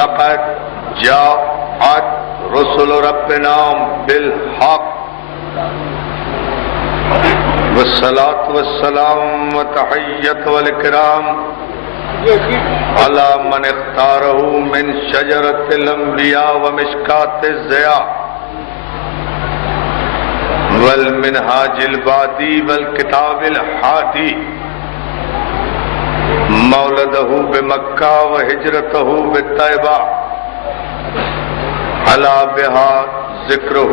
لقد جاءت رسل ربنا بالحق والصلاة والسلام وتحية والإكرام على من اختاره من شجرة الأنبياء ومشكاة الضياء والمنهاج البادي والكتاب الحادي مولده بمكة وهجرته بالطيبة على بها ذكره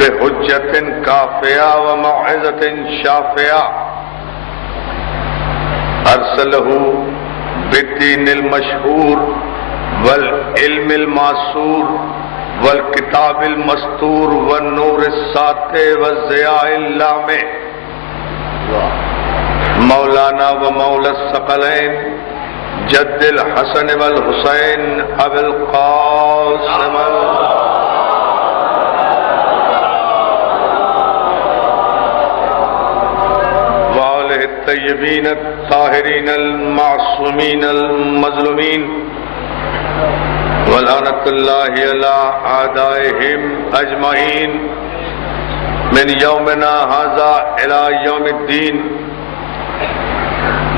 بحجة كافية وموعظة شافية أرسله بالدين المشهور والعلم المعصور والکتاب المستور والنور الساطع والضیاء اللامع مولانا و مولا الثقلین جد الحسن والحسین ابی القاسم وآلہ الطیبین الطاہرین المعصومین المظلومین ولعنت اللہ علی اعدائہم اجمعین من یومنا ھذا الی یوم الدین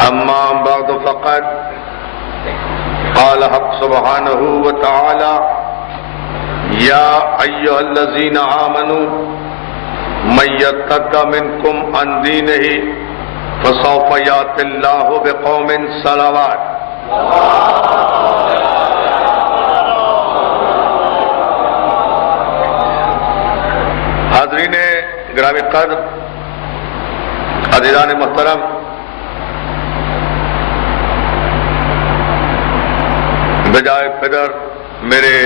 اما بعد فقد قال حق سبحانہ وتعالی یا ایھا الذین آمنوا من یرتد منکم عن دینہ فسوف یأتی اللہ بقوم صلوات حاضرین گرامی قدر عزیزان محترم، بجائے پدر میرے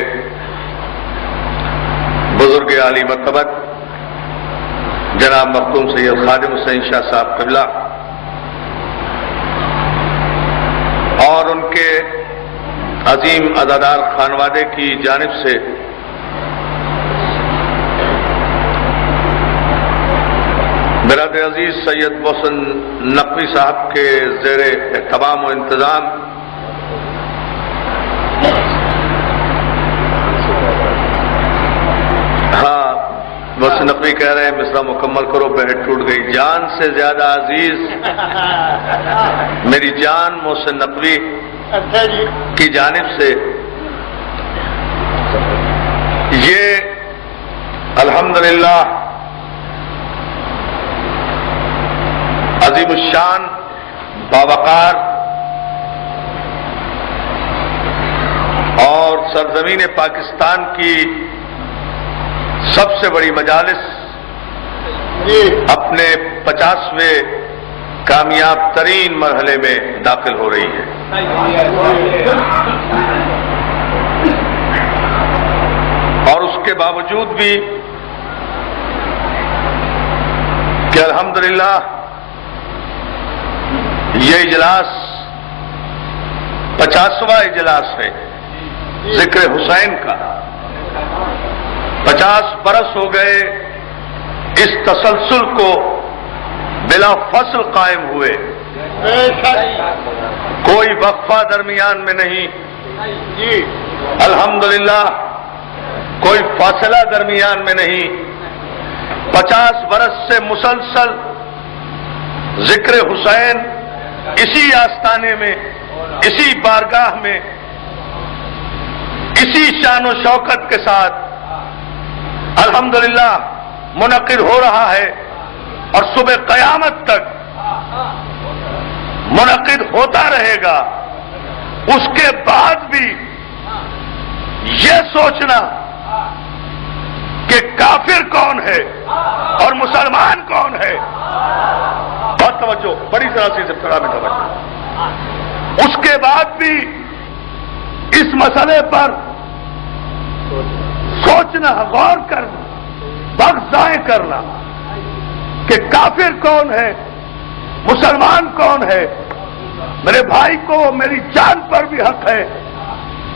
بزرگ عالی مرتبت جناب مختوم سید خادم حسین شاہ صاحب قبلہ اور ان کے عظیم عزادار خانوادے کی جانب سے برادر عزیز سید محسن نقوی صاحب کے زیر اہتمام و انتظام محسن نقوی کہہ رہے ہیں مصرع مکمل کرو، بہٹ ٹوٹ گئی، جان سے زیادہ عزیز میری جان محسن نقوی کی جانب سے یہ الحمدللہ عظیم الشان باوقار اور سرزمین پاکستان کی سب سے بڑی مجالس اپنے 50ویں کامیاب ترین مرحلے میں داخل ہو رہی ہے۔ اور اس کے باوجود بھی کہ الحمدللہ یہ اجلاس 50واں اجلاس ہے ذکر حسین کا، 50 برس ہو گئے اس تسلسل کو بلا فصل قائم ہوئے، کوئی وقفہ درمیان میں نہیں، الحمدللہ کوئی فاصلہ درمیان میں نہیں، 50 برس سے مسلسل ذکر حسین اسی آستانے میں، اسی بارگاہ میں، اسی شان و شوکت کے ساتھ الحمدللہ منعقد ہو رہا ہے اور صبح قیامت تک منعقد ہوتا رہے گا۔ اس کے بعد بھی یہ سوچنا کہ کافر کون ہے اور مسلمان کون ہے، بہت توجہ، بڑی طرح سے ابتدا میں توجہ، اس کے بعد بھی اس مسئلے پر سوچنا، غور کرنا، وقت ضائع کرنا کہ کافر کون ہے، مسلمان کون ہے۔ میرے بھائی کو میری جان پر بھی حق ہے،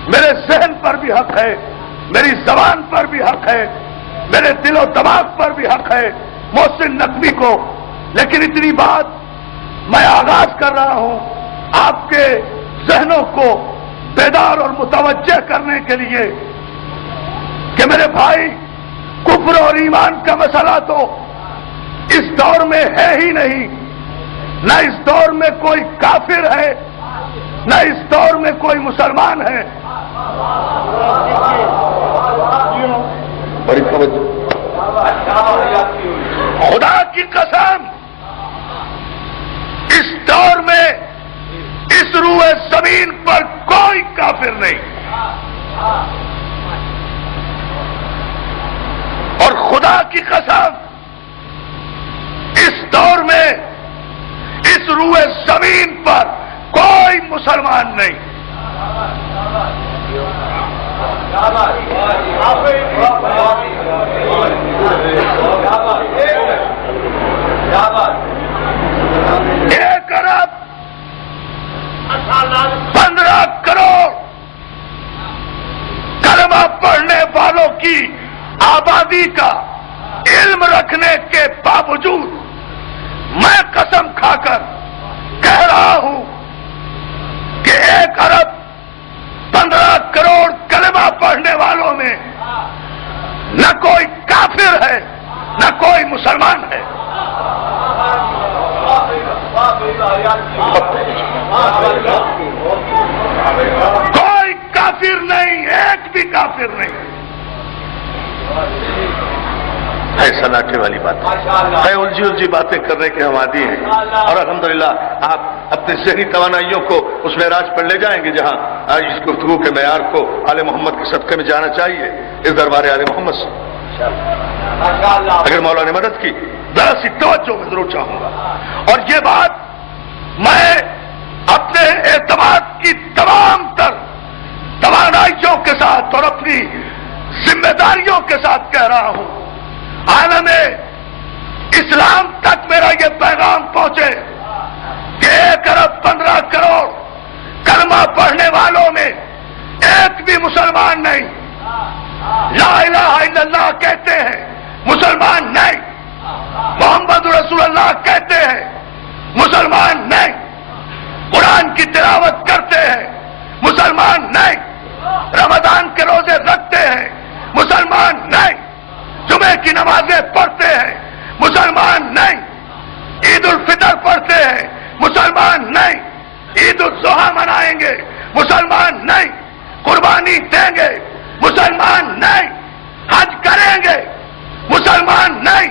میرے ذہن پر بھی حق ہے، میری زبان پر بھی حق ہے، میرے دل و دماغ پر بھی حق ہے محسن نقوی کو، لیکن اتنی بات میں آغاز کر رہا ہوں آپ کے ذہنوں کو بیدار اور متوجہ کرنے کے لیے کہ میرے بھائی کفر اور ایمان کا مسئلہ تو اس دور میں ہے ہی نہیں، نہ اس دور میں کوئی کافر ہے نہ اس دور میں کوئی مسلمان ہے۔ بڑی خدا کی قسم اس دور میں اس روئے زمین پر کوئی کافر نہیں، اور خدا کی قسم اس دور میں اس روئے زمین پر کوئی مسلمان نہیں۔ ایک ارب 15 کروڑ کلمہ پڑھنے والوں کی آبادی کا علم رکھنے کے باوجود میں قسم کھا کر کہہ رہا ہوں کہ 1 ارب 15 کروڑ کلمہ پڑھنے والوں میں نہ کوئی کافر ہے نہ کوئی مسلمان ہے۔ کوئی کافر نہیں، ایک بھی کافر نہیں۔ ہے سناٹے والی بات ہے، الجھی باتیں کرنے کے ہم عادی ہیں، اور الحمدللہ آپ اپنی ذہنی توانائیوں کو اس معراج پر لے جائیں گے جہاں اس گفتگو کے معیار کو آل محمد کے صدقے میں جانا چاہیے، اس دربار آل محمد سے۔ اگر مولا نے مدد کی ذرا سی توجہ میں ضرور چاہوں گا، اور یہ بات میں اپنے اعتماد کی تمام تر توانائیوں کے ساتھ اور اپنی ذمہ داریوں کے ساتھ کہہ رہا ہوں، عالم اسلام تک میرا یہ پیغام پہنچے کہ 1 ارب 15 کروڑ کلمہ پڑھنے والوں میں ایک بھی مسلمان نہیں، لا الہ الا اللہ کہتے ہیں مسلمان نہیں، محمد رسول اللہ کہتے ہیں مسلمان نہیں، قرآن کی تلاوت کرتے ہیں مسلمان نہیں، رمضان کے روزے رکھتے ہیں مسلمان نہیں، جمعے کی نمازیں پڑھتے ہیں مسلمان نہیں، عید الفطر پڑھتے ہیں مسلمان نہیں، عید الاضحیٰ منائیں گے مسلمان نہیں، قربانی دیں گے مسلمان نہیں، حج کریں گے مسلمان نہیں،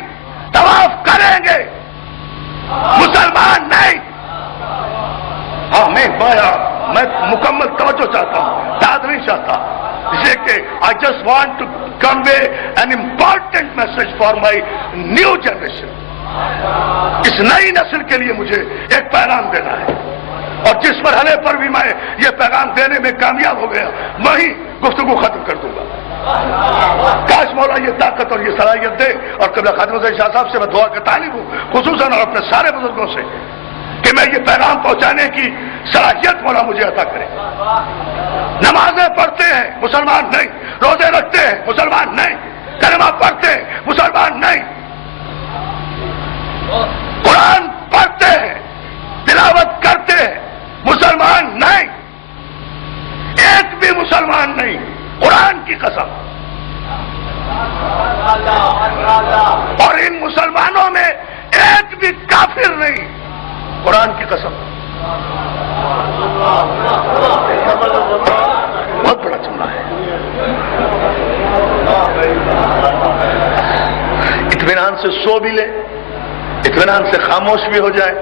طواف کریں گے مسلمان نہیں۔ ہاں میں مکمل توجہ چاہتا ہوں، یاد نہیں چاہتا، اس لیے کہ I just want to convey an important message for my new generation۔ اس نئی نسل کے لیے مجھے ایک پیغام دینا ہے، اور جس مرحلے پر بھی میں یہ پیغام دینے میں کامیاب ہو گیا میں ہی گفتگو ختم کر دوں گا۔ کاش مولا یہ طاقت اور یہ صلاحیت دے، اور قبلہ خادم حسین شاہ صاحب سے میں دعا کا طالب ہوں، خصوصاً اور اپنے سارے بزرگوں سے، کہ میں یہ پیغام پہنچانے کی صلاحیت مولا مجھے عطا کرے۔ نمازیں پڑھتے ہیں مسلمان نہیں، روزے رکھتے ہیں مسلمان نہیں، کلمہ پڑھتے ہیں مسلمان نہیں، قرآن پڑھتے ہیں تلاوت کرتے ہیں مسلمان نہیں، ایک بھی مسلمان نہیں، قرآن کی قسم۔ اور ان مسلمانوں میں ایک بھی کافر نہیں، قرآن کی قسم۔ بہت بڑا جملہ ہے۔ اطمینان سے سو بھی لے، اطمینان سے خاموش بھی ہو جائے،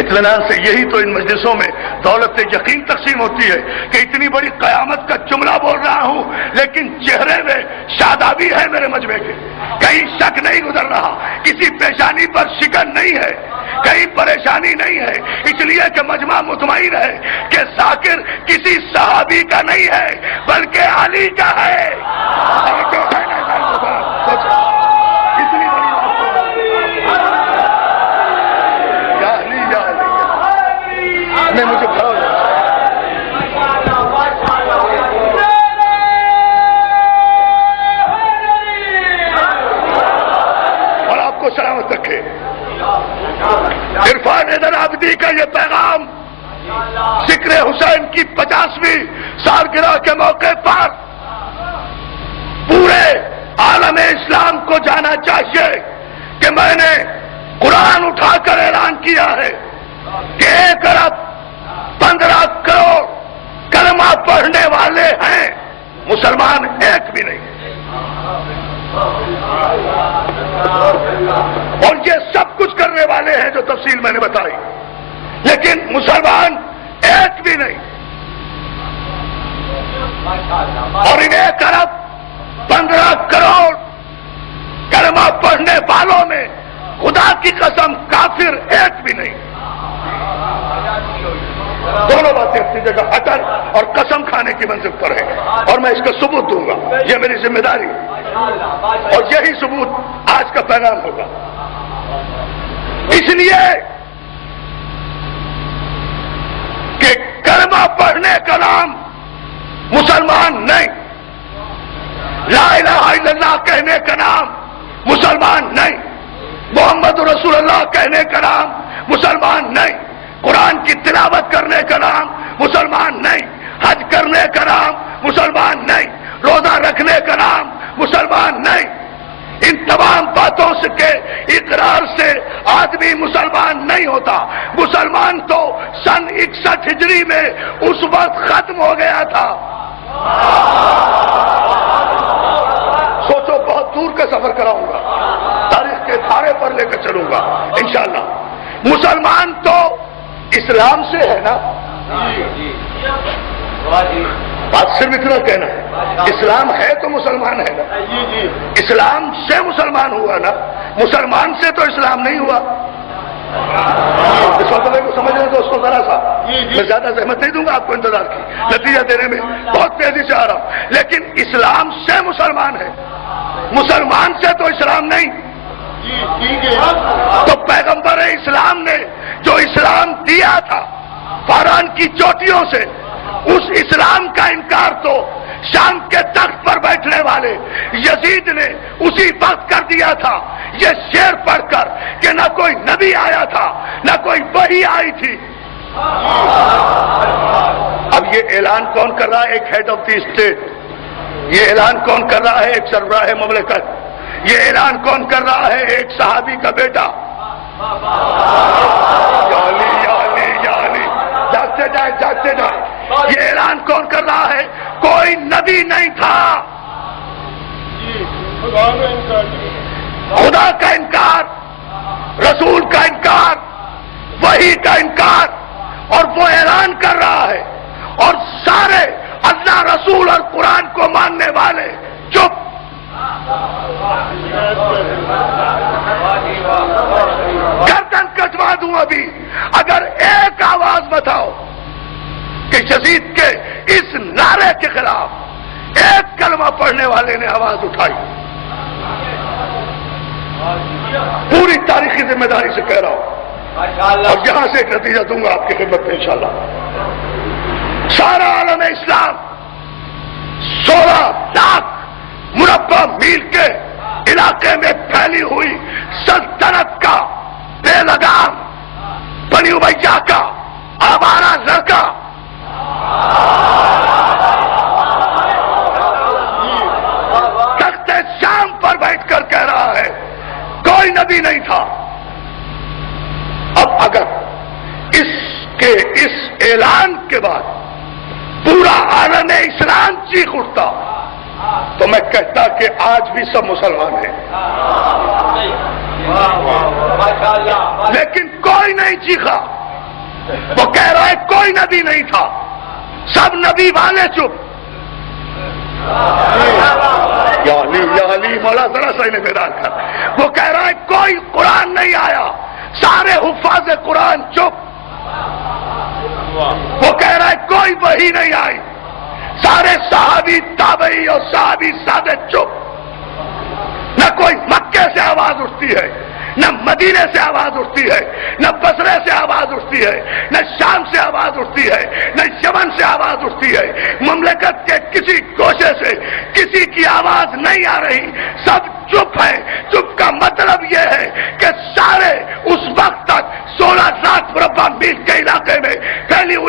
اطمینان سے، یہی تو ان مجلسوں میں دولت یقین تقسیم ہوتی ہے کہ اتنی بڑی قیامت کا جملہ بول رہا ہوں لیکن چہرے میں شادابی ہے میرے مجمع کے، کہیں شک نہیں گزر رہا، کسی پیشانی پر شکن نہیں ہے، کہیں پریشانی نہیں ہے، اس لیے کہ مجمع مطمئن ہے کہ ذاکر کسی صحابی کا نہیں ہے بلکہ علی کا ہے۔ اتنی بڑی نے مجھے اور آپ کو سلامت رکھے۔ عرفان حیدر عابدی کا یہ پیغام ذکر حسین کی 50ویں سالگرہ کے موقع پر پورے عالم اسلام کو جانا چاہیے کہ میں نے قرآن اٹھا کر اعلان کیا ہے کہ 1 ارب 15 کروڑ کلمہ پڑھنے والے ہیں، مسلمان ایک بھی نہیں، اور یہ سب کچھ کرنے والے ہیں جو تفصیل میں نے بتائی، لیکن مسلمان ایک بھی نہیں۔ اور ان 1 ارب 15 کروڑ کلمہ پڑھنے والوں میں خدا کی قسم کافر ایک بھی نہیں۔ دونوں باتیں اپنی جگہ اٹل اور قسم کھانے کی منزل پر ہے، اور میں اس کا ثبوت دوں گا، یہ میری ذمہ داری ہے، اور یہی ثبوت آج کا پیغام ہوگا۔ اس لیے کہ کلمہ پڑھنے کا نام مسلمان نہیں، لا الہ الا اللہ کہنے کا نام مسلمان نہیں، محمد رسول اللہ کہنے کا نام مسلمان نہیں، قرآن کی تلاوت کرنے کا نام مسلمان نہیں، حج کرنے کا نام مسلمان نہیں، روزہ رکھنے کا نام مسلمان نہیں۔ ان تمام باتوں سے کے اقرار سے آدمی مسلمان نہیں ہوتا۔ مسلمان تو سن 61 ہجری میں اس وقت ختم ہو گیا تھا۔ سوچو، بہت دور کا سفر کراؤں گا، تاریخ کے دھارے پر لے کر چلوں گا انشاءاللہ۔ مسلمان تو اسلام سے ہے نا، بات صرف اتنا کہنا ہے، اسلام ہے تو مسلمان ہے نا، اسلام سے مسلمان ہوا نا، مسلمان سے تو اسلام نہیں ہوا۔ اس مسئلے کو سمجھنا تو اس کو ذرا سا، میں زیادہ زحمت نہیں دوں گا آپ کو انتظار کی، نتیجہ دینے میں بہت تیزی سے آ رہا ہوں، لیکن اسلام سے مسلمان ہے، مسلمان سے تو اسلام نہیں۔ تو پیغمبر اسلام نے جو اسلام دیا تھا فاران کی چوٹیوں سے، اس اسلام کا انکار تو شام کے تخت پر بیٹھنے والے یزید نے اسی وقت کر دیا تھا، یہ شعر پڑھ کر کہ نہ کوئی نبی آیا تھا نہ کوئی وحی آئی تھی۔ اب یہ اعلان کون کر رہا ہے؟ ایک ہیڈ آف دی اسٹیٹ۔ یہ اعلان کون کر رہا ہے؟ ایک سربراہ مملکت۔ یہ اعلان کون کر رہا ہے؟ ایک صحابی کا بیٹا۔ یا علی یا علی یا علی، جاگتے جائیں جاگتے جائیں۔ یہ اعلان کون کر رہا ہے؟ کوئی نبی نہیں تھا، خدا کا انکار، رسول کا انکار، وحی کا انکار، اور وہ اعلان کر رہا ہے، اور سارے اللہ رسول اور قرآن کو ماننے والے چپ۔ گردن کٹوا دوں ابھی اگر ایک آواز بتاؤ کہ یزید کے اس نعرے کے خلاف ایک کلمہ پڑھنے والے نے آواز اٹھائی۔ پوری تاریخی ذمہ داری سے کہہ رہا ہوں، اور یہاں سے ایک نتیجہ دوں گا آپ کی خدمت میں انشاءاللہ۔ سارا عالم اسلام 16 لاکھ مربع میل کے علاقے میں پھیلی ہوئی سلطنت کا بے لگام بنی امیہ کا آوارہ لڑکا تخت شام پر بیٹھ کر کہہ رہا ہے کوئی نبی نہیں تھا۔ اب اگر اس اعلان کے بعد پورا عالم اسلام چیخ اٹھتا تو میں کہتا کہ آج بھی سب مسلمان ہیں، لیکن کوئی نہیں چیخا۔ وہ کہہ رہا ہے کوئی نبی نہیں تھا، سب نبی والے چپ۔ یا علی مولا ذرا سا انہیں بیدار کر۔ وہ کہہ رہا ہے کوئی قرآن نہیں آیا، سارے حفاظ قرآن چپ۔ وہ کہہ رہا ہے کوئی وحی نہیں آئی، سارے صحابی تابعی اور صحابی سادے چپ۔ نہ کوئی مکے سے آواز اٹھتی ہے، نہ مدینے سے آواز اٹھتی ہے، نہ بصرے سے آواز اٹھتی ہے، نہ شام سے آواز اٹھتی ہے، نہ یمن سے آواز اٹھتی ہے۔ مملکت کے کسی گوشے سے کسی کی آواز نہیں آ رہی، سب چپ ہے۔ چپ کا مطلب یہ ہے کہ سارے اس وقت تک 16 لاکھ مربع میل کے علاقے میں پھیلی ہوئی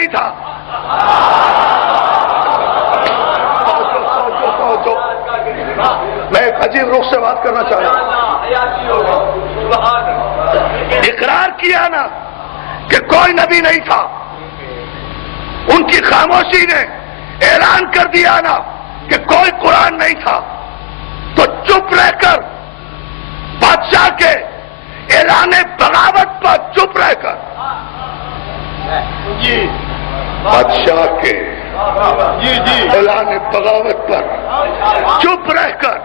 نہیں تھا؟ میں ایک عجیب رخ سے بات کرنا چاہ رہا ہوں. اقرار کیا نا کہ کوئی نبی نہیں تھا. ان کی خاموشی نے اعلان کر دیا نا کہ کوئی قرآن نہیں تھا. تو چپ رہ کر بادشاہ کے اعلان بغاوت پر چپ رہ کر بادشاہ کے اعلان بغاوت پر چپ رہ کر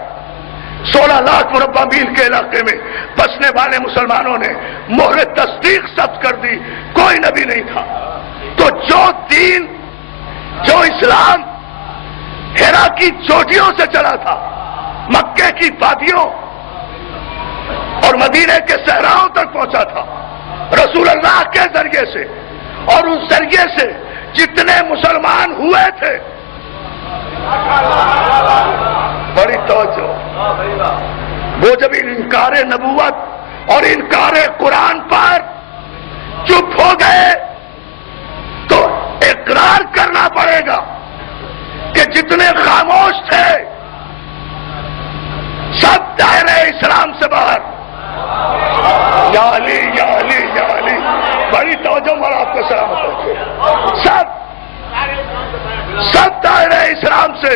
16 لاکھ مربع میل کے علاقے میں بسنے والے مسلمانوں نے مہر تصدیق ثبت کر دی کوئی نبی نہیں تھا. تو جو دین جو اسلام ہیرا کی چوٹیوں سے چلا تھا، مکے کی وادیوں اور مدینے کے صحراؤں تک پہنچا تھا رسول اللہ کے ذریعے سے، اور اس ذریعے سے جتنے مسلمان ہوئے تھے، بڑی توجہ، وہ جب انکار نبوت اور انکار قرآن پر چپ ہو گئے تو اقرار کرنا پڑے گا کہ جتنے خاموش تھے سب دائرہ اسلام سے باہر. یا علی یا علی یا علی، بڑی توجہ والا آپ کو سلامت رکھے. سب دائرہ اسلام سے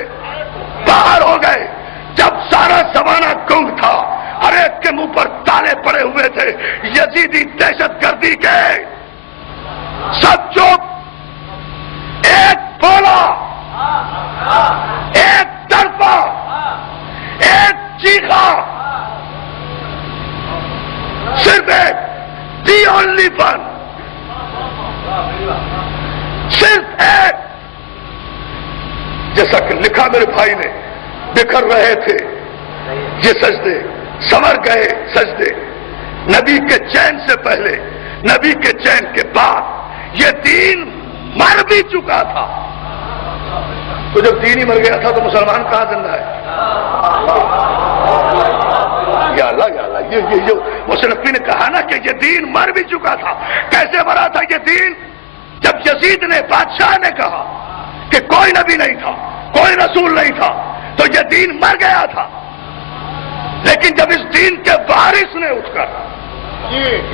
باہر ہو گئے. جب سارا زمانہ گنگ تھا، ہر ایک کے منہ پر تالے پڑے ہوئے تھے یزیدی دہشت گردی کے، سب چپ. ایک بولا، ایک طرفہ، ایک چیخا، صرف ایک، دی اونلی ون، صرف ایک. جیسا کہ لکھا میرے بھائی نے، بکھر رہے تھے یہ سجدے، سمر گئے سجدے. نبی کے چین سے پہلے، نبی کے چین کے بعد یہ دین مر بھی چکا تھا. تو جب دین ہی مر گیا تھا تو مسلمان کہاں زندہ ہے؟ یا اللہ یا اللہ، یہ مصنفی نے کہا نا کہ یہ دین مر بھی چکا تھا. کیسے مرا تھا یہ دین؟ جب یزید نے، بادشاہ نے کہا کہ کوئی نبی نہیں تھا، کوئی رسول نہیں تھا، تو یہ دین مر گیا تھا. لیکن جب اس دین کے وارث نے اٹھ کر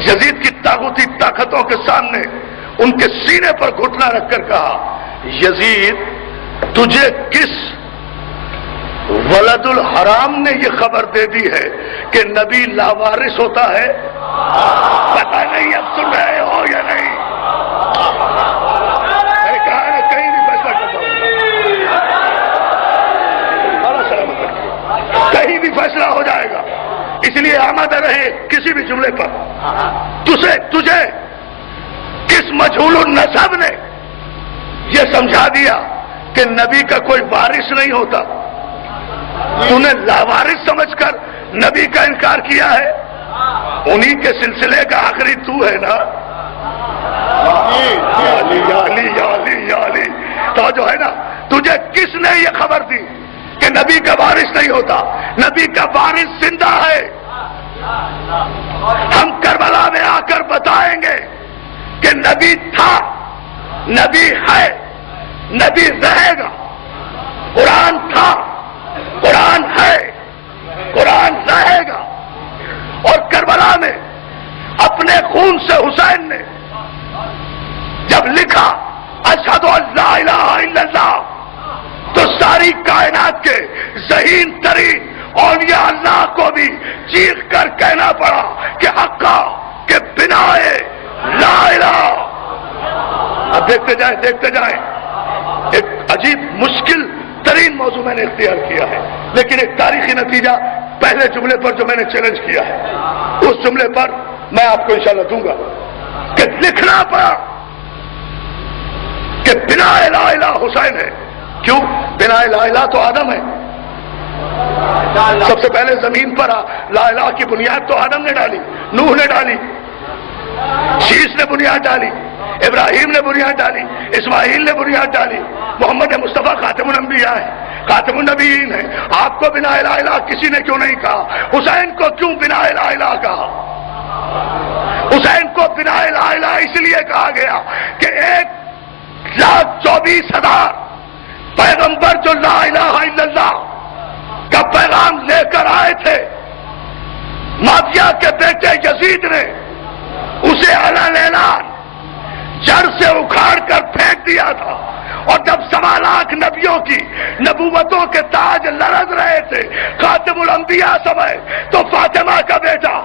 یزید کی طاغوتی طاقتوں کے سامنے ان کے سینے پر گھٹنا رکھ کر کہا، یزید تجھے کس ولد الحرام نے یہ خبر دے دی ہے کہ نبی لاوارث ہوتا ہے؟ پتہ نہیں اب سن رہے ہو یا نہیں؟ میں نے کہا نا کہیں بھی فیصلہ کرتا ہوں، کہیں بھی فیصلہ ہو جائے گا. اس لیے آمادہ رہے کسی بھی جملے پر. تجھے کس مجہول النسب نے یہ سمجھا دیا کہ نبی کا کوئی وارث نہیں ہوتا؟ تو نے لاوارث سمجھ کر نبی کا انکار کیا ہے. انہی کے سلسلے کا آخری تو ہے نا. تو جو ہے نا، تجھے کس نے یہ خبر دی کہ نبی کا وارث نہیں ہوتا؟ نبی کا وارث زندہ ہے. ہم کربلا میں آ کر بتائیں گے کہ نبی تھا، نبی ہے، نبی رہے گا. قرآن تھا، قرآن ہے، قرآن رہے گا. اور کربلا میں اپنے خون سے حسین نے جب لکھا اشہد ان لا الہ الا اللہ، تو ساری کائنات کے ذہین ترین اولیاء اللہ کو بھی چیخ کر کہنا پڑا کہ حقا کہ بنا لا الہ. اب دیکھتے جائیں. ایک عجیب مشکل ترین موضوع میں نے اختیار کیا ہے، لیکن ایک تاریخی نتیجہ پہلے جملے پر جو میں نے چیلنج کیا ہے، اس جملے پر میں آپ کو انشاءاللہ دوں گا کہ لکھنا پڑا کہ بنا لا الہ حسین ہے. کیوں؟ بنا لا الہ تو آدم ہے. سب سے پہلے زمین پر لا الہ کی بنیاد تو آدم نے ڈالی، نوح نے ڈالی، شیش نے بنیاد ڈالی، ابراہیم نے بنیاد ڈالی، اسماعیل نے بنیاد ڈالی. محمد مصطفیٰ خاتم الانبیاء ہے، خاتم النبیین ہے. آپ کو بنا لا الہ کسی نے کیوں نہیں کہا؟ حسین کو کیوں بنا لا الہ کہا؟ حسین کو بنا لا الہ اس لیے کہا گیا کہ ایک 1,24,000 پیغمبر جو لا الہ الا اللہ کا پیغام لے کر آئے تھے، معاویہ کے بیٹے یزید نے اسے علن اعلان جڑ سے اکھاڑ کر پھینک دیا تھا، اور جب 1.25 لاکھ نبیوں کی نبوتوں کے تاج لرز رہے تھے، خاتم الانبیاء سمے، تو فاطمہ کا بیٹا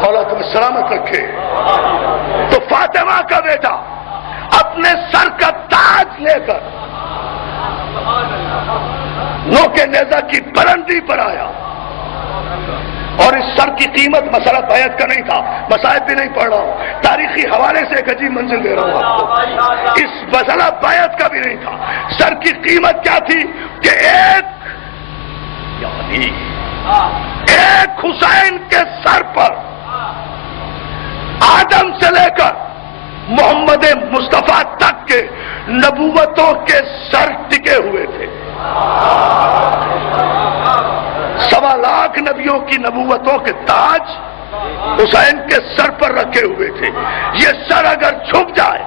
مولا تم سلامت رکھے، تو فاطمہ کا بیٹا اپنے سر کا تاج لے کر نوکے نیزہ کی بلندی پر آیا، اور اس سر کی قیمت مسئلہ بیعت کا نہیں تھا، مصائب بھی نہیں پڑھ رہا ہوں، تاریخی حوالے سے ایک عجیب منزل دے رہا ہوں آپ کو، اس مسئلہ بیعت کا بھی نہیں تھا۔ سر کی قیمت کیا تھی کہ ایک حسین کے سر پر آدم سے لے کر محمد مصطفیٰ تک کے نبوتوں کے سر ٹکے ہوئے تھے۔ 1.25 لاکھ نبیوں کی نبوتوں کے تاج حسین کے سر پر رکھے ہوئے تھے۔ یہ سر اگر جھک جائے،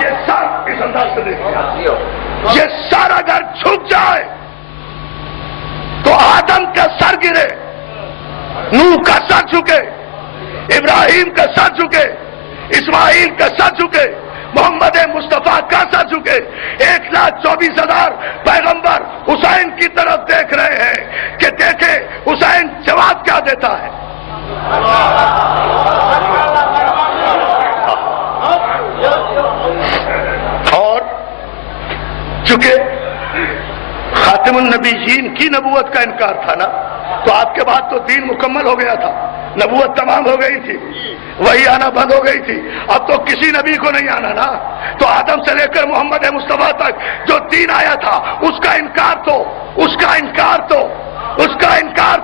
یہ سر اس انداز سے دیکھیں، یہ سر اگر جھک جائے تو آدم کا سر گرے، نوح کا سر جھکے، ابراہیم کا سر جھکے، اسماعیل کا سر جھکے، محمد مصطفیٰ کا سر جھکے۔ 1,24,000 پیغمبر حسین کی طرف دیکھ رہے ہیں کہ دیکھیں حسین جواب کیا دیتا ہے۔ اور چونکہ خاتم النبیین کی نبوت کا انکار تھا نا، تو آپ کے بعد تو دین مکمل ہو گیا تھا، نبوت تمام ہو گئی تھی، وہی آنا بند ہو گئی تھی، اب تو کسی نبی کو نہیں آنا نا۔ تو آدم سے لے کر محمد مصطفیٰ تک جو دین آیا تھا، اس کا انکار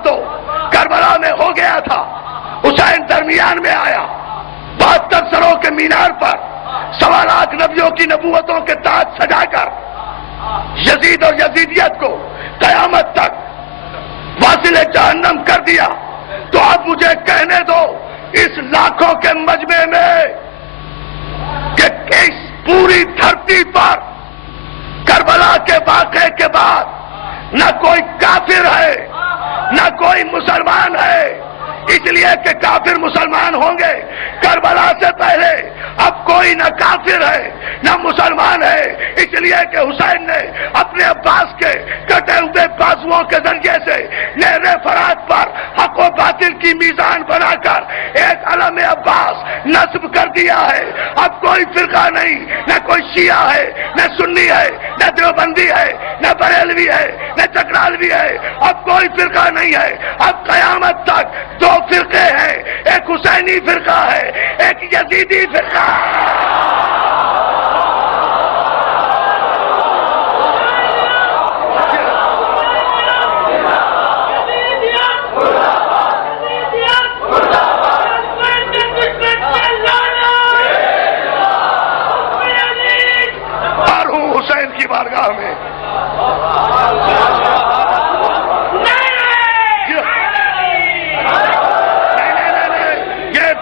تو کربلا میں ہو گیا تھا۔ حسین درمیان میں آیا، 72 سروں کے مینار پر 1.25 لاکھ نبیوں کی نبوتوں کے تاج سجا کر یزید اور یزیدیت کو قیامت تک واصل جہنم کر دیا۔ تو اب مجھے کہنے دو اس لاکھوں کے مجمع میں کہ اس پوری دھرتی پر کربلا کے واقعے کے بعد نہ کوئی کافر ہے نہ کوئی مسلمان ہے، اس لیے کہ کافر مسلمان ہوں گے کربلا سے پہلے، اب کوئی نہ کافر ہے نہ مسلمان ہے، اس لیے کہ حسین نے اپنے عباس کے کٹے ہوئے بازوؤں کے ذریعے سے نہر فرات پر حق و باطل کی میزان بنا کر ایک علم عباس نصب کر دیا ہے۔ اب کوئی فرقہ نہیں، نہ کوئی شیعہ ہے، نہ سنی ہے، نہ دیوبندی ہے، نہ بریلوی ہے، نہ چکرالوی ہے، اب کوئی فرقہ نہیں ہے۔ اب قیامت تک 2 فرقے ہیں، ایک حسینی فرقہ ہے، ایک یزیدی فرقہ ہے۔ اور ہوں حسین کی بارگاہ میں،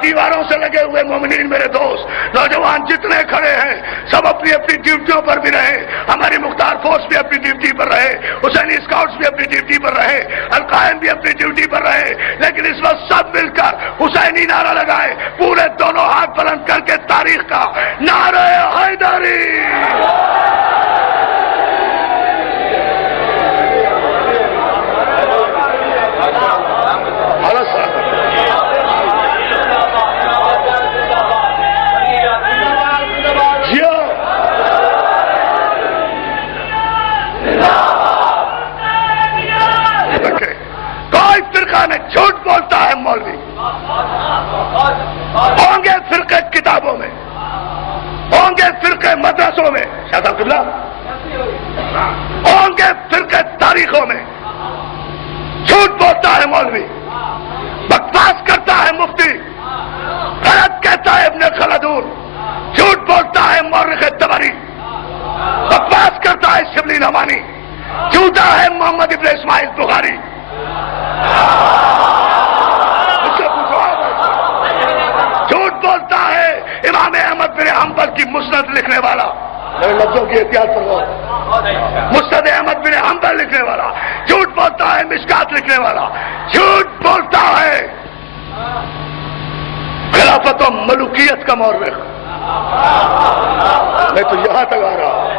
دیواروں سے لگے ہوئے مومنین میرے دوست نوجوان جتنے کھڑے ہیں سب اپنی اپنی ڈیوٹیوں پر بھی رہے، ہماری مختار فورس بھی اپنی ڈیوٹی پر رہے، حسینی اسکاؤٹس بھی اپنی ڈیوٹی پر رہے، القائم بھی اپنی ڈیوٹی پر رہے، لیکن اس وقت سب مل کر حسینی نعرہ لگائے، پورے دونوں ہاتھ بلند کر کے تاریخ کا نعرہ حیدری۔ جھوٹ بولتا ہے مولوی، ہوں گے فرقے کتابوں میں، ہوں گے فرقے مدرسوں میں، شاہد عبداللہ ہوں گے فرقے تاریخوں میں، جھوٹ بولتا ہے مولوی، بکواس کرتا ہے مفتی، غلط کہتا ہے ابن خلدون، جھوٹ بولتا ہے مورخ طبری، بکواس کرتا ہے شبلی نعمانی، محمد ابن اسماعیل بخاری. اس سے پوچھو جھوٹ بولتا ہے امام احمد بن حنبل کی مسند لکھنے والا. میرے لفظوں کی احتیاط فرماؤ. مسند احمد بن حنبل لکھنے والا جھوٹ بولتا ہے. مشکات لکھنے والا جھوٹ بولتا ہے. خلافت و ملوکیت کا مورخ. میں تو یہاں تک آ رہا ہوں,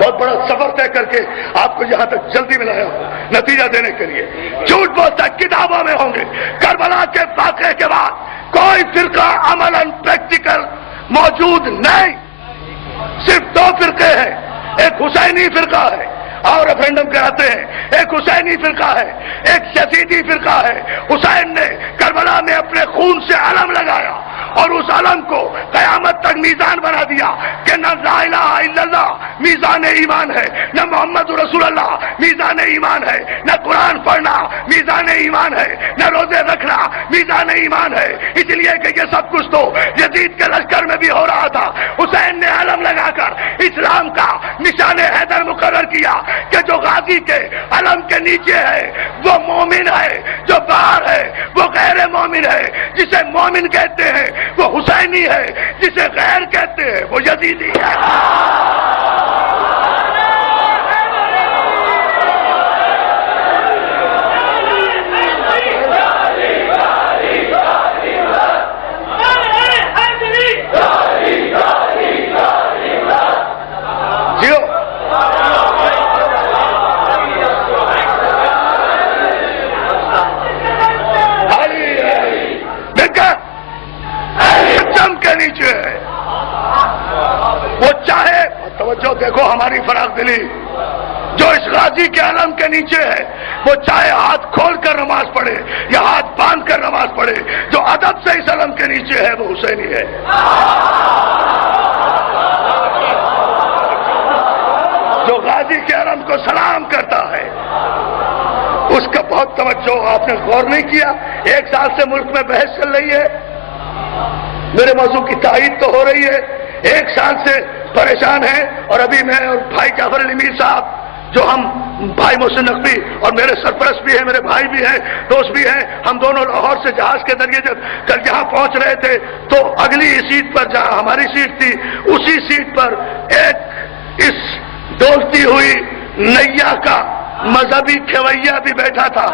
بہت بڑا سفر طے کر کے آپ کو یہاں تک جلدی میں لایا ہوں نتیجہ دینے کے لیے. جھوٹ بولتا ہے کتابوں میں ہوں گے. کربلا کے واقعے کے بعد کوئی فرقہ عملاً پریکٹیکل موجود نہیں. صرف 2 فرقے ہیں. ایک حسینی فرقہ ہے اور ریفرنڈم کراتے ہیں. ایک حسینی فرقہ ہے, ایک یزیدی فرقہ ہے. حسین نے کربلا میں اپنے خون سے علم لگایا اور اس علم کو قیامت تک میزان بنا دیا کہ نہ لا الہ الا اللہ میزان ایمان ہے, نہ محمد رسول اللہ میزان ایمان ہے, نہ قرآن پڑھنا میزان ایمان ہے, نہ روزے رکھنا میزان ایمان ہے. اس لیے کہ یہ سب کچھ تو یزید کے لشکر میں بھی ہو رہا تھا. حسین نے علم لگا کر اسلام کا نشان حیدر مقرر کیا کہ جو غازی کے علم کے نیچے ہے وہ مومن ہے, جو باہر ہے وہ غیر مومن ہے. جسے مومن کہتے ہیں وہ حسینی ہے, جسے غیر کہتے ہیں وہ یزیدی ہے. دیکھو ہماری فراخ دلی جو اس غازی کے علم کے نیچے ہے, وہ چاہے ہاتھ کھول کر نماز پڑھے یا ہاتھ باندھ کر نماز پڑھے, جو ادب سے اس علم کے نیچے ہے وہ حسینی ہے. جو غازی کے علم کو سلام کرتا ہے اس کا بہت توجہ. آپ نے غور نہیں کیا؟ 1 سال سے ملک میں بحث چل رہی ہے, میرے موضوع کی تائید تو ہو رہی ہے. 1 سال سے پریشان ہیں. اور ابھی میں اور بھائی جعفر علی میر صاحب جو ہم بھائی محسن نقوی اور میرے سرپرست بھی ہیں, میرے بھائی بھی ہیں, دوست بھی ہیں, ہم دونوں لاہور سے جہاز کے ذریعے جب کل یہاں پہنچ رہے تھے تو اگلی سیٹ پر جہاں ہماری سیٹ تھی اسی سیٹ پر ایک اس ڈولتی ہوئی نیا کا مذہبی کھویا بھی بیٹھا تھا.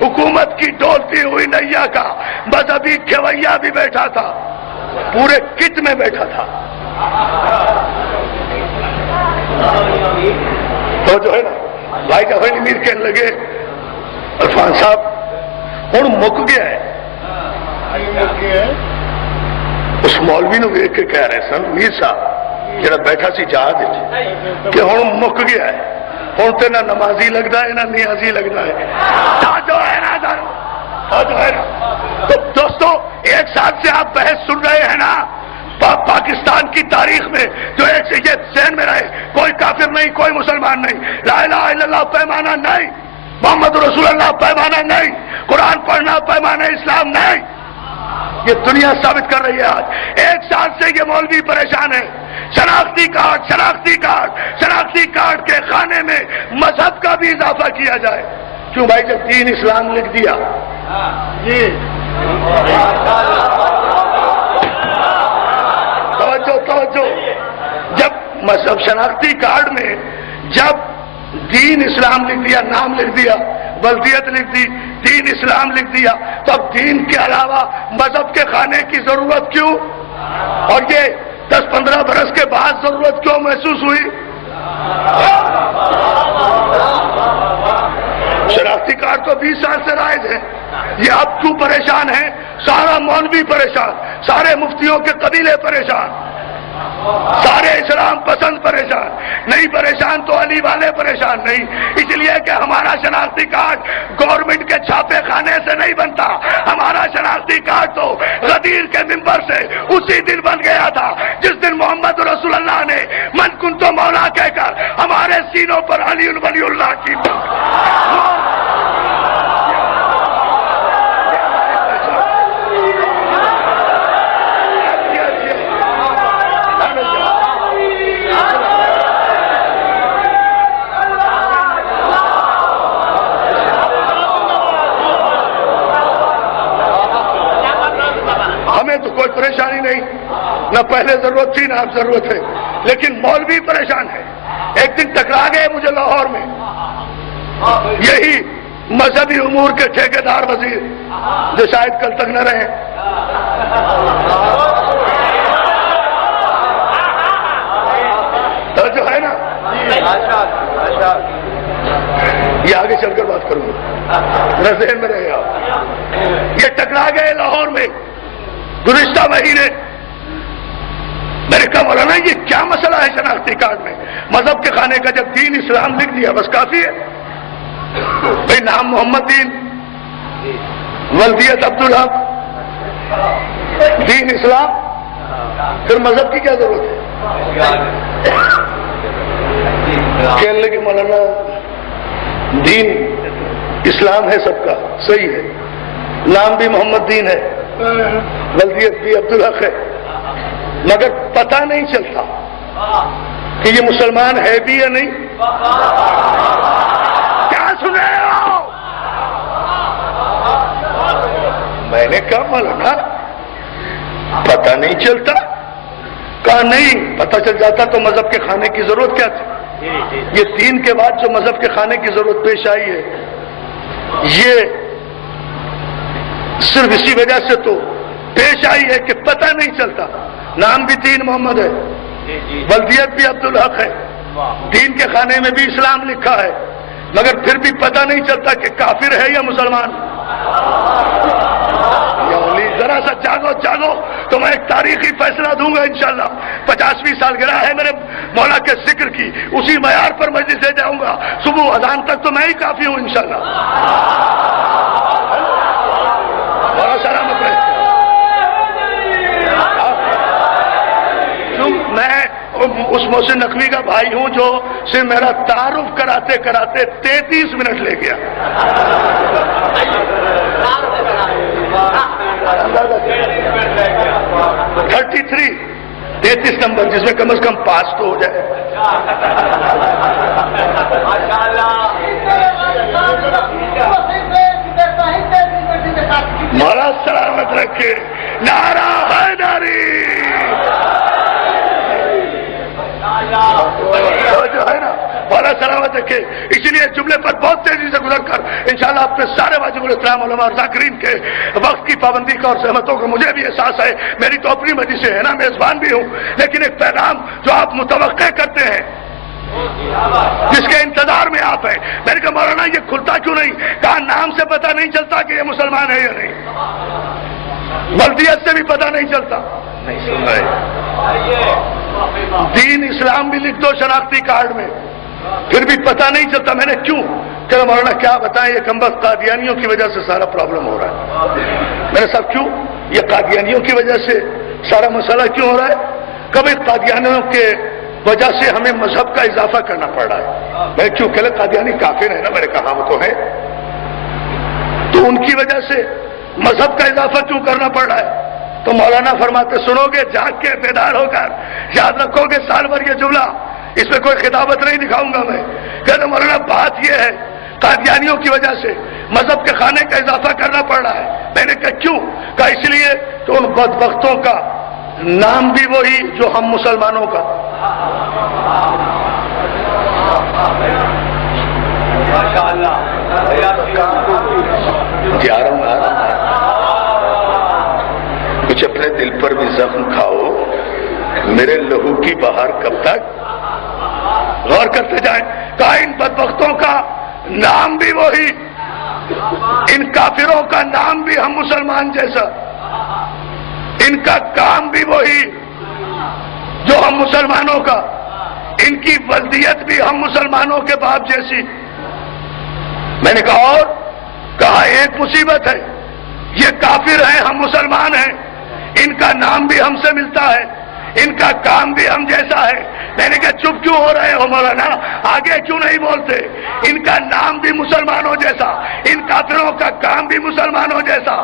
حکومت کی ڈولتی ہوئی نیا کا مذہبی کھویا بھی بیٹھا تھا, پورے کٹ میں بیٹھا تھا. تو جو ہے نا بھائی جعفر میر کہنے لگے عرفان صاحب ہوں مک گیا ہے. اس مولوی نو ویکھ کے کہہ رہے سن میر صاحب جڑا بیٹھا سی جہاز کہ ہوں مک گیا ہے, ہوں تو نہ نمازی لگتا ہے نہ نیازی لگتا ہے. جو ہے نا تو دوستو 1 سال سے آپ بحث سن رہے ہیں نا پاکستان کی تاریخ میں, جو ایک سے یہ ذہن میں رہے کوئی کافر نہیں, کوئی مسلمان نہیں, لا الہ الا اللہ پیمانہ نہیں, محمد رسول اللہ پیمانہ نہیں, قرآن پڑھنا پیمانہ اسلام نہیں. یہ دنیا ثابت کر رہی ہے آج. 1 سال سے یہ مولوی پریشان ہے. شناختی کارڈ شناختی کارڈ شناختی کارڈ کے خانے میں مذہب کا بھی اضافہ کیا جائے. کیوں بھائی جب دین اسلام لکھ دیا توجہ جب مذہب شناختی کارڈ میں جب دین اسلام لکھ دیا, نام لکھ دیا, بلدیت لکھ دی, دین اسلام لکھ دیا, تو اب دین کے علاوہ مذہب کے خانے کی ضرورت کیوں؟ اور یہ 10-15 برس کے بعد ضرورت کیوں محسوس ہوئی؟ شناختی کارڈ تو 20 سال سے رائج ہے. یہ اب کیوں پریشان ہیں؟ سارا مولوی پریشان, سارے مفتیوں کے قبیلے پریشان, سارے اسلام پسند پریشان نہیں. پریشان تو علی والے پریشان نہیں, اس لیے کہ ہمارا شناختی کارڈ گورنمنٹ کے چھاپے خانے سے نہیں بنتا. ہمارا شناختی کارڈ تو غدیر کے ممبر سے اسی دن بن گیا تھا جس دن محمد رسول اللہ نے من کنت مولا کہہ کر ہمارے سینوں پر علی ولی اللہ کی میں تو کوئی پریشانی نہیں، نہ پہلے ضرورت تھی نہ اب ضرورت ہے، لیکن مولوی پریشان ہے۔ ایک دن ٹکرا گئے مجھے لاہور میں یہی مذہبی امور کے ٹھیکیدار وزیر، جو شاید کل تک نہ رہے، جو ہے نا، یہ آگے چل کر بات کروں گا، میرے ذہن میں رہے آپ۔ یہ ٹکرا گئے لاہور میں گزشتہ مہینے۔ میں نے کہا مولانا یہ کیا مسئلہ ہے شناختی کارڈ میں؟ مذہب کے خانے کا جب دین اسلام لکھ دیا بس کافی ہے بھائی، نام محمد دین، ولدیت عبدالحق، دین اسلام، پھر مذہب کی کیا ضرورت ہے؟ کہنے لگے مولانا دین اسلام ہے سب کا، صحیح ہے، نام بھی محمد دین ہے، ولدیت بھی عبدالحق ہے، مگر پتہ نہیں چلتا کہ یہ مسلمان ہے بھی یا نہیں۔ کیا سن رہے ہو؟ میں نے کہا مولانا پتہ نہیں چلتا؟ کہا نہیں، پتہ چل جاتا تو مذہب کے خانے کی ضرورت کیا تھی؟ یہ دین کے بعد جو مذہب کے خانے کی ضرورت پیش آئی ہے، یہ صرف اسی وجہ سے تو پیش آئی ہے کہ پتہ نہیں چلتا، نام بھی دین محمد ہے، ولدیت بھی عبدالحق ہے، دین کے خانے میں بھی اسلام لکھا ہے، مگر پھر بھی پتہ نہیں چلتا کہ کافر ہے یا مسلمان۔ ذرا سا جاگو جاگو تو میں ایک تاریخی فیصلہ دوں گا انشاءاللہ۔ 50ویں سالگرہ ہے میرے مولا کے ذکر کی، اسی معیار پر مجلس سے جاؤں گا، صبح اذان تک تو میں ہی کافی ہوں انشاءاللہ۔ بڑا سلامت رہے۔ میں اس محسن نقوی کا بھائی ہوں جو صرف میرا تعارف کراتے کراتے 33 منٹ لے گیا۔ 33 نمبر، جس میں کم از کم پاس تو ہو جائے۔ مولا سلامت رکھے، نعرہ حیدری۔ جو ہے نا مولا سلامت رکھے، اسی لیے جملے پر بہت تیزی سے گزر کر انشاءاللہ اپنے سارے واجب الاحترام علماء اور ذاکرین کے وقت کی پابندی کا اور سہمتوں کا مجھے بھی احساس ہے، میری تو اپنی مجلس ہے نا، میزبان بھی ہوں، لیکن ایک پیغام جو آپ متوقع کرتے ہیں، جس کے انتظار میں آپ ہیں، میں نے کہا مولانا یہ کھلتا کیوں نہیں؟ کہا نام سے پتہ نہیں چلتا کہ یہ مسلمان ہے یا نہیں، ولدیت سے بھی پتہ نہیں چلتا۔ نہیں سن رہے؟ دین اسلام بھی لکھ دو شناختی کارڈ میں، پھر بھی پتہ نہیں چلتا۔ میں نے کیوں؟ کہ مولانا کیا بتائیں، یہ کمبخت قادیانیوں کی وجہ سے سارا پرابلم ہو رہا ہے۔ میں نے صاحب کیوں؟ یہ قادیانیوں کی وجہ سے سارا مسئلہ کیوں ہو رہا ہے؟ کبھی قادیانیوں کے وجہ سے ہمیں مذہب کا اضافہ کرنا پڑ رہا ہے۔ میں کیوں؟ کہ قادیانی کافر ہے نا، میں نے کہا وہ تو ہے، تو ان کی وجہ سے مذہب کا اضافہ کیوں کرنا پڑ رہا ہے؟ تو مولانا فرماتے سنو گے جاگ کے بیدار ہو کر، یاد رکھو گے سال بھر یہ جملہ، اس میں کوئی خطابت نہیں دکھاؤں گا میں، کہتے مولانا بات یہ ہے قادیانیوں کی وجہ سے مذہب کے خانے کا اضافہ کرنا پڑ رہا ہے۔ میں نے کہا کیوں؟ کہا اس لیے کہ ان بدبختوں کا نام بھی وہی جو ہم مسلمانوں کا۔ کچھ اپنے دل پر بھی زخم کھاؤ، میرے لہو کی بہار کب تک؟ غور کرتے جائیں۔ کہا ان بدبختوں کا نام بھی وہی، ان کافروں کا نام بھی ہم مسلمان جیسا، ان کا کام بھی وہی جو ہم مسلمانوں کا، ان کی ولدیت بھی ہم مسلمانوں کے باپ جیسی۔ میں نے کہا اور؟ کہا ایک مصیبت ہے، یہ کافر ہیں، ہم مسلمان ہیں، ان کا نام بھی ہم سے ملتا ہے، ان کا کام بھی ہم جیسا ہے۔ میں نے کہا چپ کیوں ہو رہے ہو مولانا، آگے کیوں نہیں بولتے؟ ان کا نام بھی مسلمانوں جیسا، ان کافروں کا کام بھی مسلمانوں جیسا،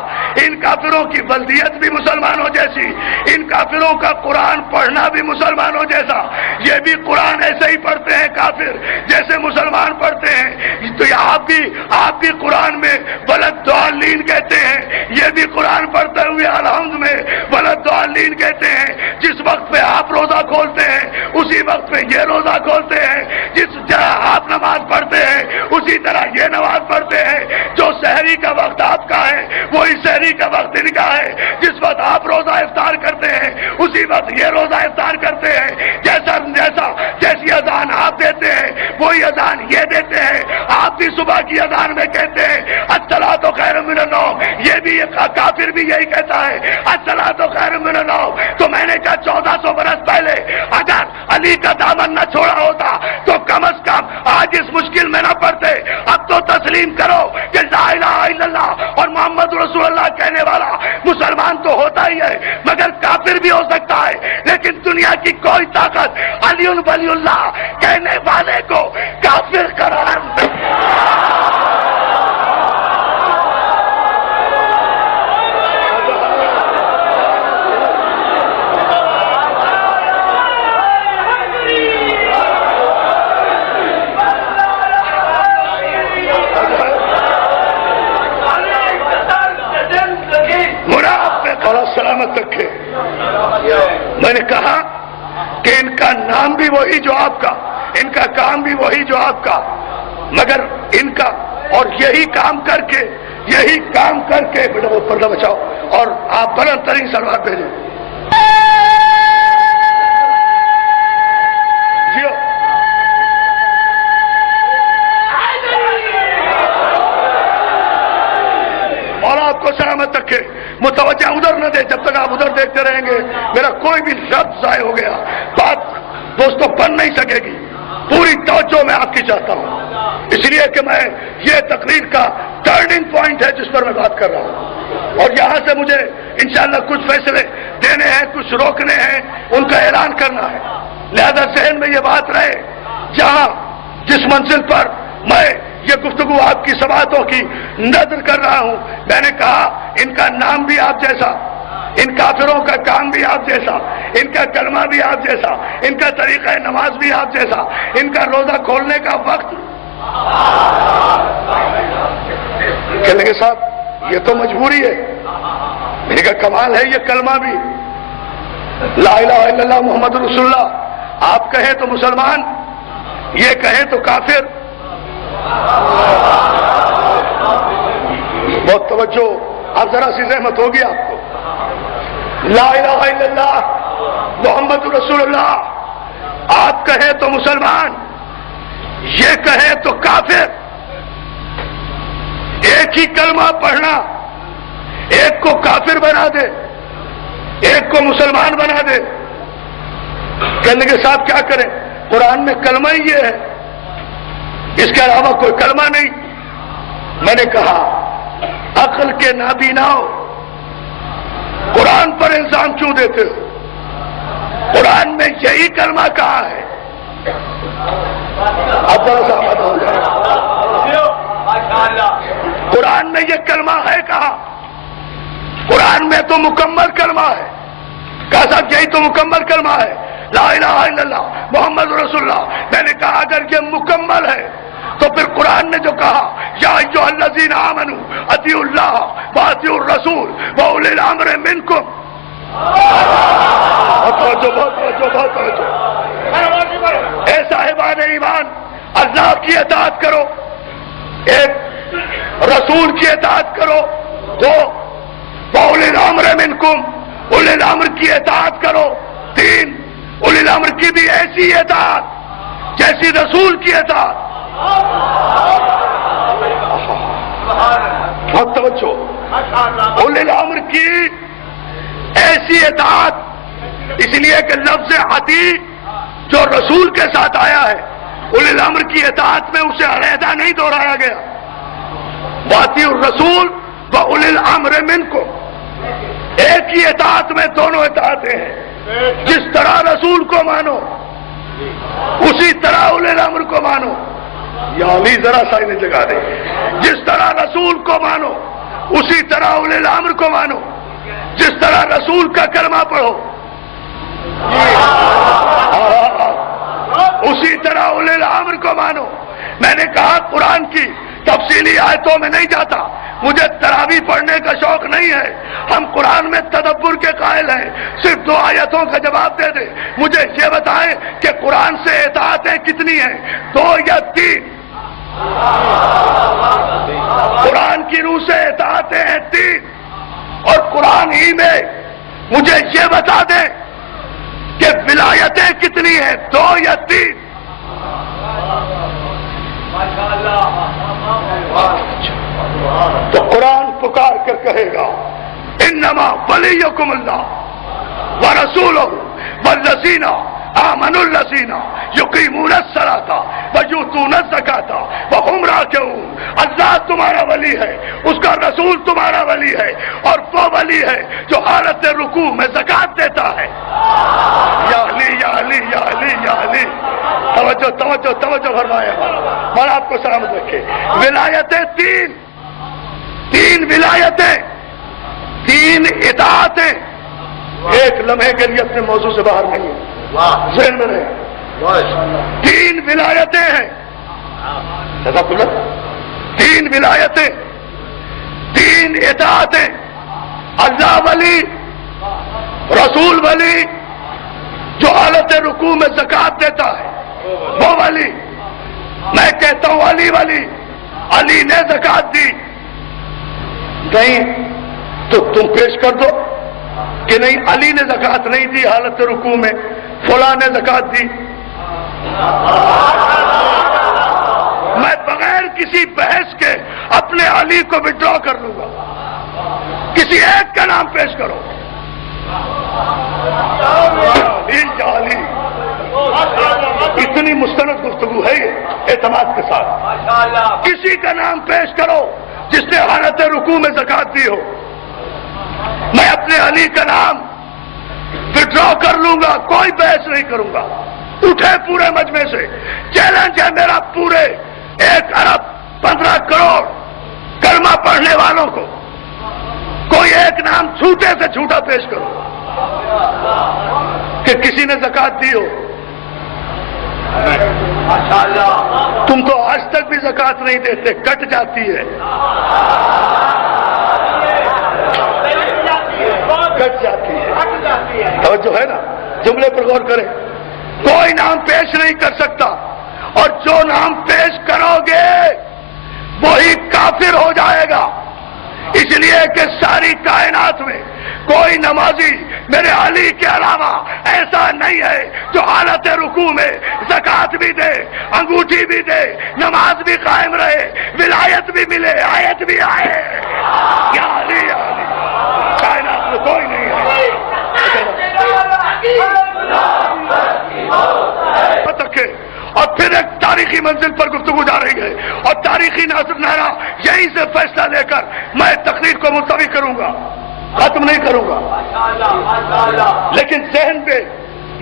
ان کافروں کی ولدیت بھی مسلمانوں جیسی، ان کافروں کا قرآن پڑھنا بھی مسلمانوں جیسا۔ یہ بھی قرآن ایسے ہی پڑھتے ہیں کافر جیسے مسلمان پڑھتے ہیں، تو آپ بھی قرآن میں ولد ضالین کہتے ہیں، یہ بھی قرآن پڑھتے ہوئے الحمد میں ولد دیتے ہیں، جس وقت پہ آپ روزہ کھولتے ہیں اسی وقت پہ یہ روزہ کھولتے ہیں، جس طرح آپ نماز پڑھتے ہیں اسی طرح یہ نماز پڑھتے ہیں، جو سحری کا وقت آپ کا ہے وہی سحری کا وقت ان کا ہے، جس وقت آپ روزہ افطار کرتے ہیں اسی وقت یہ روزہ افطار کرتے ہیں، جیسی اذان آپ دیتے ہیں وہی اذان یہ دیتے ہیں، آپ بھی صبح کی اذان میں کہتے ہیں الصلاۃ خیر من النوم، یہ بھی کافر بھی یہی کہتا ہے الصلاۃ خیر من النوم۔ تو میں نے کہا 1400 برس پہلے اگر علی کا دامن نہ چھوڑا ہوتا تو کم از کم آج اس مشکل میں نہ پڑتے۔ اب تو تسلیم کرو کہ لا الہ الا اللہ اور محمد رسول اللہ کہنے والا مسلمان تو ہوتا ہی ہے مگر کافر بھی ہو سکتا ہے، لیکن دنیا کی کوئی طاقت علی ولی اللہ کہنے والے کو کافر قرار سلامت رکھے۔ میں نے کہا کہ ان کا نام بھی وہی جو آپ کا، ان کا کام بھی وہی جو آپ کا، مگر ان کا اور یہی کام کر کے بیٹا وہ پردہ بچاؤ اور آپ بلند ترین سلوات بھیجیں۔ جیو اور آپ کو سلامت رکھے، متوجہ ادھر نہ دے، جب تک آپ ادھر دیکھتے رہیں گے میرا کوئی بھی لفظ ضائع ہو گیا، بات دوستوں بن نہیں سکے گی۔ پوری توجہ میں آپ کی چاہتا ہوں، اس لیے کہ میں یہ تقریر کا ٹرننگ پوائنٹ ہے جس پر میں بات کر رہا ہوں، اور یہاں سے مجھے انشاءاللہ کچھ فیصلے دینے ہیں، کچھ روکنے ہیں، ان کا اعلان کرنا ہے۔ لہذا ذہن میں یہ بات رہے، جہاں جس منزل پر میں یہ گفتگو آپ کی سماعتوں کی نظر کر رہا ہوں، میں نے کہا ان کا نام بھی آپ جیسا، ان کافروں کا کام بھی آپ جیسا، ان کا کلمہ بھی آپ جیسا، ان کا طریقہ نماز بھی آپ جیسا، ان کا روزہ کھولنے کا وقت۔ کہنے کے صاحب یہ تو مجبوری ہے، میں نے کہا کمال ہے یہ کلمہ بھی، لا الہ الا اللہ محمد رسول اللہ، آپ کہیں تو مسلمان، یہ کہیں تو کافر۔ بہت توجہ، اب ذرا سی زحمت ہوگی آپ کو۔ لا الہ الا اللہ محمد رسول اللہ آپ کہیں تو مسلمان، یہ کہیں تو کافر۔ ایک ہی کلمہ پڑھنا ایک کو کافر بنا دے، ایک کو مسلمان بنا دے۔ کہنے کے صاحب کیا کریں، قرآن میں کلمہ ہی یہ ہے، اس کے علاوہ کوئی کلمہ نہیں۔ میں نے کہا عقل کے نابیناؤ، قرآن پر الزام کیوں دیتے ہو؟ قرآن میں یہی کلمہ کہا ہے۔ اب ذرا سا ہو جائے، قرآن میں یہ کلمہ ہے کہا؟ قرآن میں تو مکمل کلمہ ہے، کہا صاحب یہی تو مکمل کلمہ ہے، لا الہ الا اللہ محمد رسول اللہ۔ میں نے کہا اگر یہ مکمل ہے تو پھر قرآن نے جو کہا یا ایھا الذین آمنوا اطیعوا اللہ واطیعوا الرسول واولی الامر منکم، اے صاحبان ایمان اللہ کی اطاعت کرو، ایک رسول کی اطاعت کرو، دو واولی الامر منکم اولی الامر کی اطاعت کرو، تین اولی الامر کی بھی ایسی اطاعت جیسی رسول کی اطاعت۔ بہت توجہ، اولی الامر کی ایسی اطاعت، اس لیے کہ لفظ عطی جو رسول کے ساتھ آیا ہے اولی الامر کی اطاعت میں اسے علیحدہ نہیں دہرایا گیا۔ واطیعوا الرسول واولی الامر منکم، ایک ہی اطاعت میں دونوں اطاعتیں ہیں، جس طرح رسول کو مانو اسی طرح اولی الامر کو مانو۔ یا علی ذرا سا انہیں جگہ دے، جس طرح رسول کو مانو اسی طرح اولی الامر کو مانو، جس طرح رسول کا کلمہ پڑھو اسی طرح اولی الامر کو مانو۔ میں نے کہا قرآن کی تفصیلی آیتوں میں نہیں جاتا، مجھے تراویح پڑھنے کا شوق نہیں ہے، ہم قرآن میں تدبر کے قائل ہیں صرف 2 آیتوں کا جواب دے دیں. مجھے یہ بتائیں کہ قرآن سے اطاعتیں کتنی ہیں, 2 یا 3؟ قرآن کی روح سے اطاعتیں ہیں 3. اور قرآن ہی میں مجھے یہ بتا دیں کہ ولایتیں کتنی ہیں, 2 یا 3؟ تو قرآن پکار کر کہے گا انما ولیکم اللہ ورسولہ والذین آمنوا الذین یقیمون الصلاۃ ویؤتون الزکاۃ وہم راکعون. اللہ تمہارا ولی ہے, اس کا رسول تمہارا ولی ہے, اور وہ ولی ہے جو حالت رکوع میں زکات دیتا ہے. یا علی یا علی یا علی یا علی, توجہ توجہ توجہ فرمائے. مولا آپ کو سلامت رکھے. ولایتیں 3 ولایتیں, 3 اطاعتیں. ایک لمحے کے لیے اپنے موضوع سے باہر نہیں ہے, ذہن میں رہے. 3 ولایتیں ہیں, 3 ولایتیں, 3 اطاعتیں. اللہ ولی, رسول ولی جو حالت رکوع میں زکات دیتا ہے وہ ولی. میں کہتا ہوں علی ولی, علی نے زکات دی. نہیں تو تم پیش کر دو کہ نہیں علی نے زکات نہیں دی حالت رکوع میں, فلاں نے زکات دی. میں بغیر کسی بحث کے اپنے علی کو وڈرا کر لوں گا. کسی ایک کا نام پیش کرو. علی, اتنی مستند گفتگو ہے یہ اعتماد کے ساتھ. کسی کا نام پیش کرو جس نے حالت رکوع میں زکات دی ہو. میں اپنے علی کا نام وڈرا کر لوں گا, کوئی بحث نہیں کروں گا. اٹھے پورے مجمع سے, چیلنج ہے میرا پورے 1 ارب 15 کروڑ کلمہ پڑھنے والوں کو, کوئی ایک نام چھوٹے سے چھوٹا پیش کرو کہ کسی نے زکات دی ہو. تم تو آج تک بھی زکات نہیں دیتے, کٹ جاتی ہے, کٹ جاتی ہے. توجہ ہے نا, جملے پر غور کریں. کوئی نام پیش نہیں کر سکتا, اور جو نام پیش کرو گے وہی کافر ہو جائے گا. اس لیے کہ ساری کائنات میں کوئی نمازی میرے علی کے علاوہ ایسا نہیں ہے جو حالت رکوع میں زکات بھی دے, انگوٹھی بھی دے, نماز بھی قائم رہے, ولایت بھی ملے, آیت بھی آئے. یا علی یا علی, کائنات میں کوئی نہیں ہے. اور پھر ایک تاریخی منزل پر گفتگو جا رہی ہے, اور تاریخی نعرہ یہیں سے فیصلہ لے کر میں تقریر کو ملتوی کروں گا, ختم نہیں کروں گا. لیکن ذہن پہ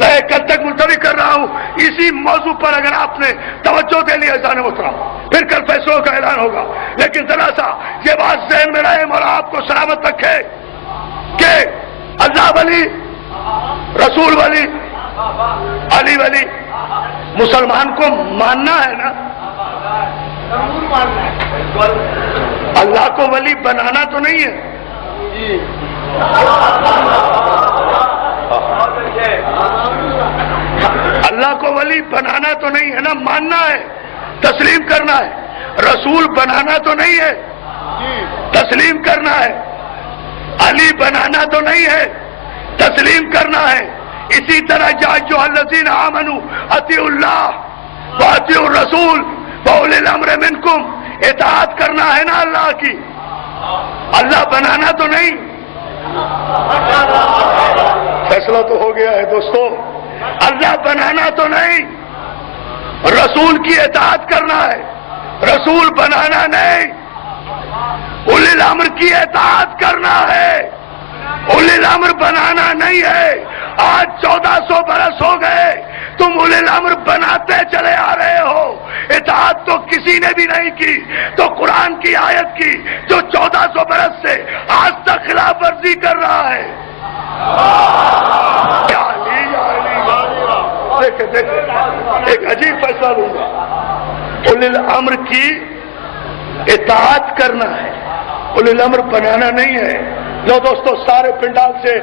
رہے, کل تک ملتوی کر رہا ہوں اسی موضوع پر. اگر آپ نے توجہ دے لی اذان محترم, پھر کل فیصلوں کا اعلان ہوگا. لیکن ذرا سا یہ بات ذہن میں رہے, مولا آپ کو سلامت رکھے, کہ اللہ ولی, رسول ولی, علی ولی, مسلمان کو ماننا ہے نا. اللہ کو ولی بنانا تو نہیں ہے. اللہ کو ولی بنانا تو نہیں ہے نا, ماننا ہے, تسلیم کرنا ہے. رسول بنانا تو نہیں ہے, تسلیم کرنا ہے. علی بنانا تو نہیں ہے, تسلیم کرنا ہے. اسی طرح یا ایھا الذین آمنوا اطیعوا اللہ واطیعوا الرسول واولی الامر منکم, اطاعت کرنا ہے نا اللہ کی. اللہ بنانا تو نہیں. فیصلہ تو ہو گیا ہے دوستو, اللہ بنانا تو نہیں, رسول کی اطاعت کرنا ہے, رسول بنانا نہیں. اولی الامر کی اطاعت کرنا ہے, اولی الامر بنانا نہیں ہے. آج 1400 برس ہو گئے, تم اولی الامر بناتے چلے آ رہے ہو, اطاعت تو کسی نے بھی نہیں کی. تو قرآن کی آیت کی جو 1400 برس سے آج تک خلاف ورزی کر رہا ہے. ایک عجیب فیصلہ لوں گا, اولی الامر کی اطاعت کرنا ہے, اولی الامر بنانا نہیں ہے. لو دوستو, سارے پنڈال سے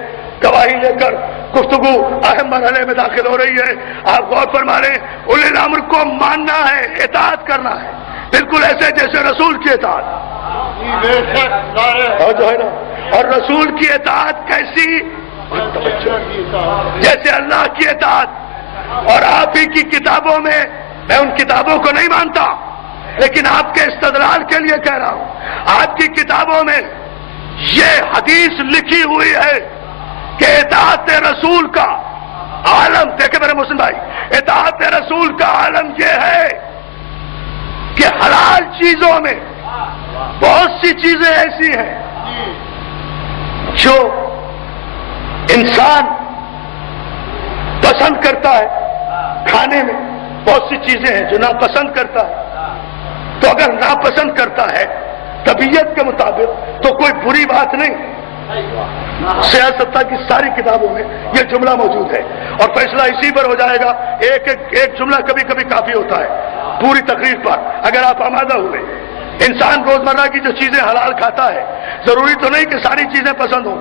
گواہی لے کر گفتگو اہم مرحلے میں داخل ہو رہی ہے. آپ غور فرما لیں، اولی الامر کو ماننا ہے، اطاعت کرنا ہے، بالکل ایسے جیسے رسول کی اطاعت. اور جو ہے نا، اور رسول کی اطاعت کیسی؟ جیسے اللہ کی اطاعت. اور آپ ہی کی کتابوں میں، میں ان کتابوں کو نہیں مانتا لیکن آپ کے استدلال کے لیے کہہ رہا ہوں، آپ کی کتابوں میں یہ حدیث لکھی ہوئی ہے کہ اطاعت رسول کا عالم، دیکھیں میرے مسلم بھائی، اطاعت رسول کا عالم یہ ہے کہ حلال چیزوں میں بہت سی چیزیں ایسی ہیں جو انسان پسند کرتا ہے کھانے میں، بہت سی چیزیں ہیں جو ناپسند کرتا ہے. تو اگر ناپسند کرتا ہے طبیعت کے مطابق تو کوئی بری بات نہیں. سیاست کی ساری کتابوں میں یہ جملہ موجود ہے اور فیصلہ اسی پر ہو جائے گا. ایک جملہ کبھی کبھی کافی ہوتا ہے پوری تقریر پر. اگر آپ آمادہ ہوئے، انسان روزمرہ کی جو چیزیں حلال کھاتا ہے، ضروری تو نہیں کہ ساری چیزیں پسند ہوں،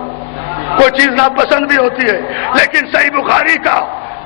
کوئی چیز ناپسند بھی ہوتی ہے. لیکن صحیح بخاری کا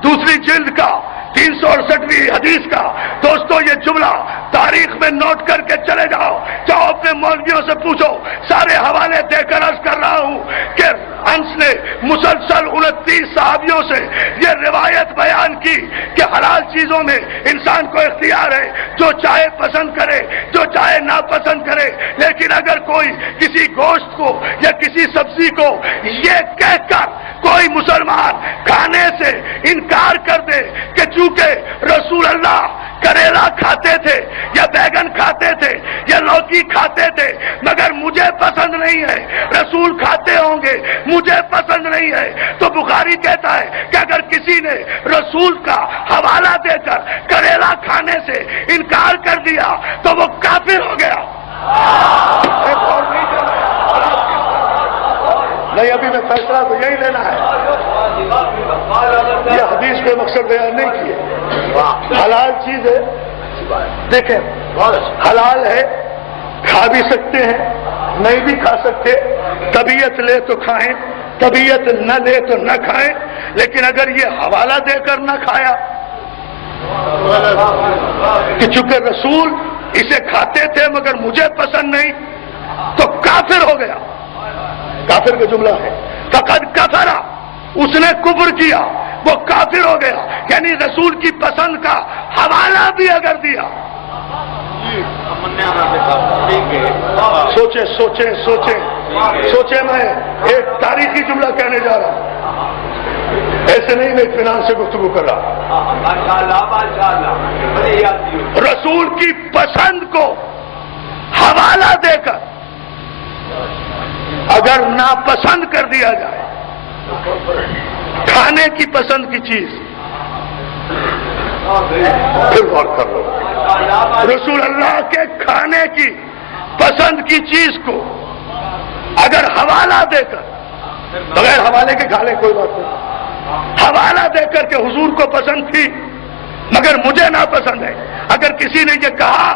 دوسری جلد کا 368ویں حدیث کا دوستو یہ جملہ تاریخ میں نوٹ کر کے چلے جاؤ اپنے مولویوں سے پوچھو. سارے حوالے دے کر عرض کر رہا ہوں کہ انس نے مسلسل 29 صحابیوں سے یہ روایت بیان کی کہ حلال چیزوں میں انسان کو اختیار ہے، جو چاہے پسند کرے، جو چاہے ناپسند کرے. لیکن اگر کوئی کسی گوشت کو یا کسی سبزی کو یہ کہہ کر کوئی مسلمان کھانے سے انکار کر دے کہ چونکہ رسول اللہ کریلا کھاتے تھے یا بیگن کھاتے تھے یا لوکی کھاتے تھے مگر مجھے پسند نہیں ہے، رسول کھاتے ہوں گے مجھے پسند نہیں ہے، تو بخاری کہتا ہے کہ اگر کسی نے رسول کا حوالہ دے کر کریلا کھانے سے انکار کر دیا تو وہ کافر ہو گیا. نہیں، ابھی میں فیصلہ تو یہی لینا ہے. یہ حدیث پہ مقصد بیان نہیں کیے. حلال چیز ہے، دیکھیں حلال ہے، کھا بھی سکتے ہیں، نہیں بھی کھا سکتے. طبیعت لے تو کھائیں، طبیعت نہ لے تو نہ کھائیں. لیکن اگر یہ حوالہ دے کر نہ کھایا کہ چونکہ رسول اسے کھاتے تھے مگر مجھے پسند نہیں، تو کافر ہو گیا. کافر کا جملہ ہے فقد کفر، اس نے کفر کیا، وہ کافر ہو گیا. یعنی رسول کی پسند کا حوالہ بھی اگر دیا. سوچیں سوچیں سوچیں سوچیں. میں ایک تاریخی جملہ کہنے جا رہا ہوں، ایسے نہیں میں اطمینان سے گفتگو کر رہا. رسول کی پسند کو حوالہ دے کر اگر ناپسند کر دیا جائے، کھانے کی پسند کی چیز، پھر غور کر لو، رسول اللہ کے کھانے کی پسند کی چیز کو اگر حوالہ دے کر، بغیر حوالے کے کھا لیں کوئی بات نہیں، حوالہ دے کر کے حضور کو پسند تھی مگر مجھے ناپسند ہے، اگر کسی نے یہ کہا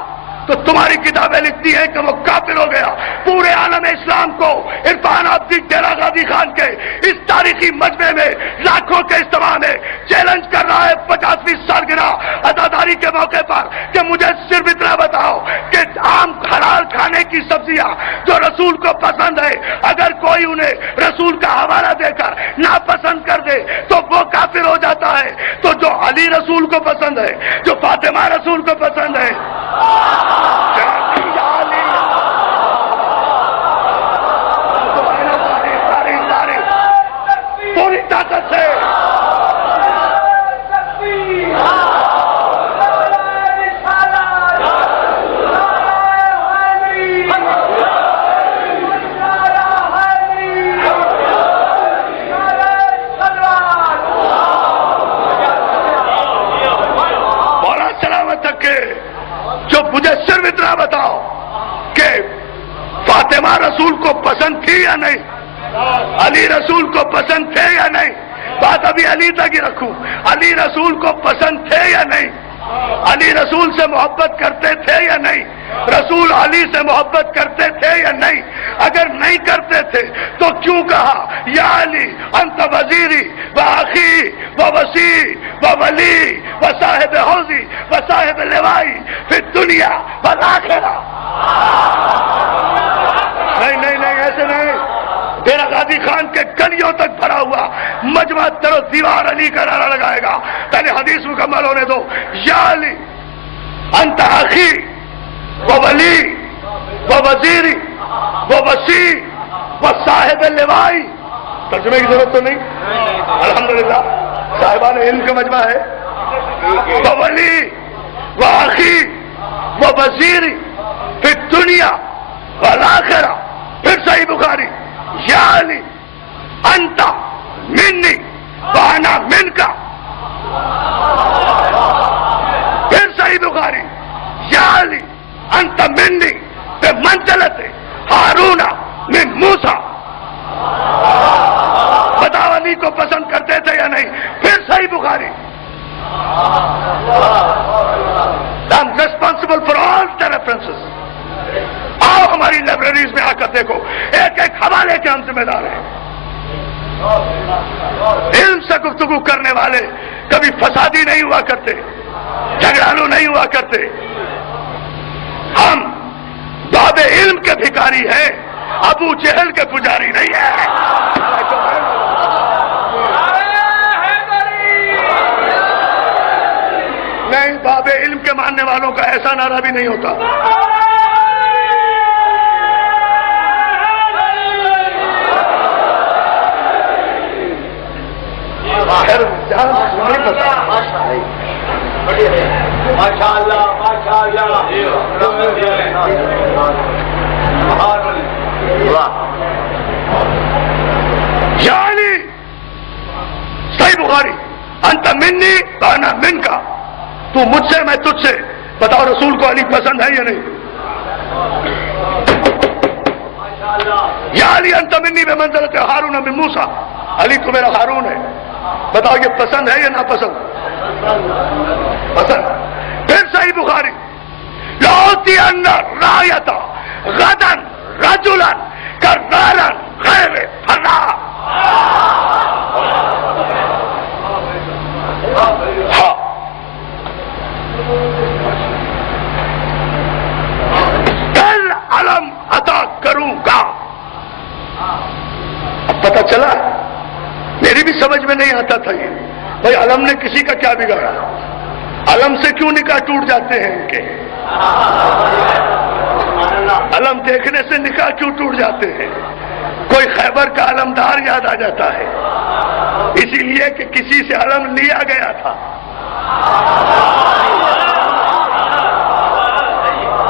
تو تمہاری کتابیں لکھتی ہیں کہ وہ کافر ہو گیا. پورے عالم اسلام کو عرفان عابدی ڈیرہ غازی خان کے اس تاریخی مجمع میں لاکھوں کے اجتماع میں چیلنج کر رہا ہے 50ویں سالگرہ عزاداری کے موقع پر کہ مجھے صرف اتنا بتاؤ کہ عام حلال کھانے کی سبزیاں جو رسول کو پسند ہے اگر کوئی انہیں رسول کا حوالہ دے کر ناپسند کر دے تو وہ کافر ہو جاتا ہے. تو جو علی رسول کو پسند ہے، جو فاطمہ رسول کو پسند ہے، پوری طاقت سے مولا سلامت تک کے جو مجھے صرف اتنا بتاؤ کہ فاطمہ رسول کو پسند تھی یا نہیں، علی رسول کو پسند تھے یا نہیں. بات ابھی علی تک ہی رکھوں، علی رسول کو پسند تھے یا نہیں، علی رسول سے محبت کرتے تھے یا نہیں. رسول علی سے محبت کرتے تھے یا نہیں؟ اگر نہیں کرتے تھے تو کیوں کہا یا علی انت وزیری و اخی و وصی و ولی و صاحب حوضی و صاحب لوائی فی الدنیا والآخرہ؟ نہیں نہیں نہیں، ایسے نہیں. تیرا غازی خان کے گلیوں تک بھرا ہوا مجمع ترو دیوار علی کا نعرہ لگائے گا. پہلے حدیث مکمل ہونے دو. یا علی انت اخی و ولی و وزیری و وصی و صاحب لوائی. ترجمے کی ضرورت تو نہیں؟ الحمدللہ صاحبان علم کا مجمع ہے. و ولی و اخی و وزیری فی الدنیا والآخرہ. پھر صحیح بخاری یا علی انت منی وانا منکا. پھر صحیح بخاری یا علی انت منی بمنزلت ہارون من موسیٰ. بتاؤ علی کو پسند کرتے تھے یا نہیں؟ پھر صحیح بخاری. I'm responsible for all the references. آؤ ہماری لائبریریز میں آ کر دیکھو، ایک ایک حوالے کے ہم ذمہ دار ہیں. علم سے گفتگو کرنے والے کبھی فسادی نہیں ہوا کرتے، جھگڑالو نہیں ہوا کرتے. ہم باب علم کے بھکاری ہیں، ابو جہل کے پجاری نہیں ہیں. نہیں، باب علم کے ماننے والوں کا ایسا نعرہ بھی نہیں ہوتا. یعنی صحیح بخاری انت منی وانا منکا. تو مجھ سے میں تجھ سے. بتاؤ رسول کو علی پسند ہے یا نہیں؟ یا علی انت منی بمنزلت ہارون من موسیٰ. علی تو میرا ہارون ہے. بتاؤ یہ پسند ہے یا ناپسند؟ پسند. پھر صحیح بخاری لأعطین الرایۃ غدا رجلا کرارا غیر فراء. ہاں کل علم عطا کروں گا. اب پتہ چلا، میری بھی سمجھ میں نہیں آتا تھا یہ. بھائی علم نے کسی کا کیا بگاڑا؟ علم سے کیوں نکاح ٹوٹ جاتے ہیں ان کے؟ علم دیکھنے سے نکاح کیوں ٹوٹ جاتے ہیں؟ کوئی خیبر کا علمدار یاد آ جاتا ہے، اسی لیے کہ کسی سے علم لیا گیا تھا.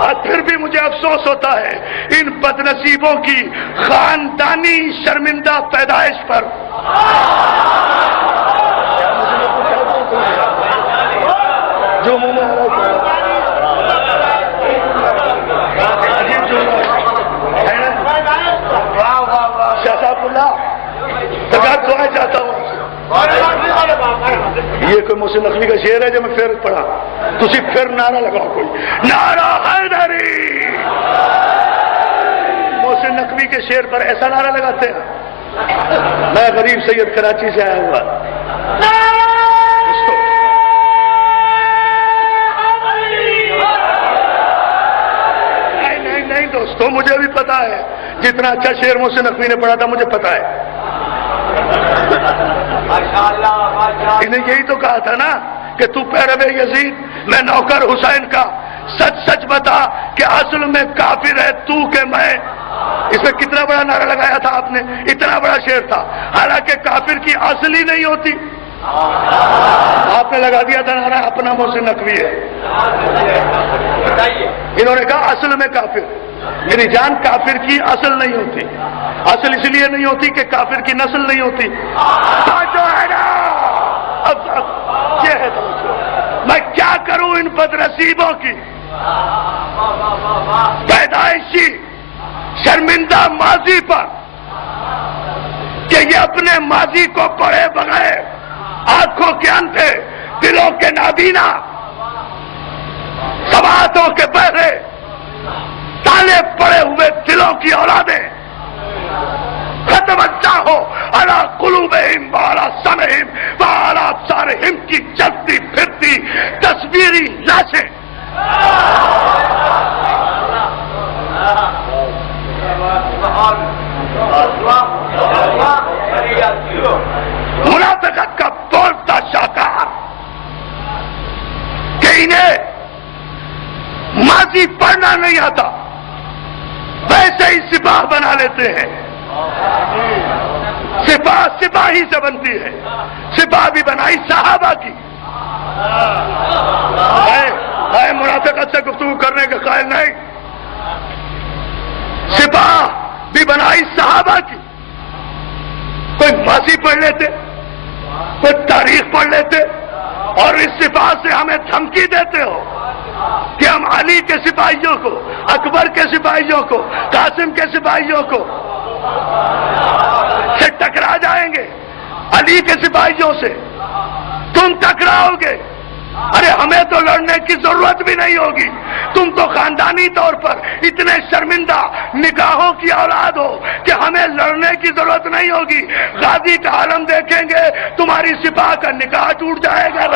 اور پھر بھی مجھے افسوس ہوتا ہے ان بدنصیبوں کی خاندانی شرمندہ پیدائش پر. جو منہ میں شاہ صاحب اللہ سرکار دعائیں چاہتا ہوں. یہ کوئی محسن نقوی کا شعر ہے جو میں پھر پڑھا. تسی پھر نعرہ لگاؤ، کوئی نعرہ حیدری. محسن نقوی کے شعر پر ایسا نعرہ لگاتے ہیں. میں غریب سید کراچی سے آیا ہوا. نہیں دوستو، مجھے بھی پتا ہے جتنا اچھا شعر محسن نقوی نے پڑھا تھا مجھے پتا ہے. انہیں یہی تو کہا تھا نا کہ تو پیرو یزید میں نوکر حسین کا، سچ سچ بتا کہ اصل میں کافر ہے تو کہ میں. اس میں کتنا بڑا نعرہ لگایا تھا آپ نے، اتنا بڑا شعر تھا. حالانکہ کافر کی اصل ہی نہیں ہوتی. آپ نے لگا دیا تھا نعرہ اپنا محسن نقوی ہے. انہوں نے کہا اصل میں کافر. میری جان، کافر کی اصل نہیں ہوتی. اصل اس لیے نہیں ہوتی کہ کافر کی نسل نہیں ہوتی. جو ہے نا اب یہ ہے. میں کیا کروں ان بدنصیبوں کی پیدائشی شرمندہ ماضی پر کہ یہ اپنے ماضی کو پڑھے بغیر آنکھوں کے اندھے، دلوں کے نابینا، سماعتوں کے بہرے تالے پڑے ہوئے دلوں کی اولادیں، ختم اللہ علی قلوبہم وعلی سمعہم وعلی ابصارہم کی چلتی پھرتی تصویری لاشیں. منافقت کا بولتا شاہکار کہ انہیں ماضی پڑھنا نہیں آتا، ویسے ہی سپاہ بنا لیتے ہیں. سپاہ سپاہی سے بنتی ہے، سپاہ بھی بنائی صحابہ کی. منافقت سے گفتگو کرنے کے قائل نہیں. سپاہ بھی بنائی صحابہ کی. کوئی ماضی پڑھ لیتے، کوئی تاریخ پڑھ لیتے اور اس سپاہ سے ہمیں دھمکی دیتے ہو کہ ہم علی کے سپاہیوں کو، اکبر کے سپاہیوں کو، قاسم کے سپاہیوں کو سے ٹکرا جائیں گے. علی کے سپاہیوں سے تم ٹکراؤ گے. ارے ہمیں تو لڑنے کی ضرورت بھی نہیں ہوگی. تم تو خاندانی طور پر اتنے شرمندہ نگاہوں کی اولاد ہو کہ ہمیں لڑنے کی ضرورت نہیں ہوگی. غازی کا عالم دیکھیں گے تمہاری سپاہ کا نکاح ٹوٹ جائے گا.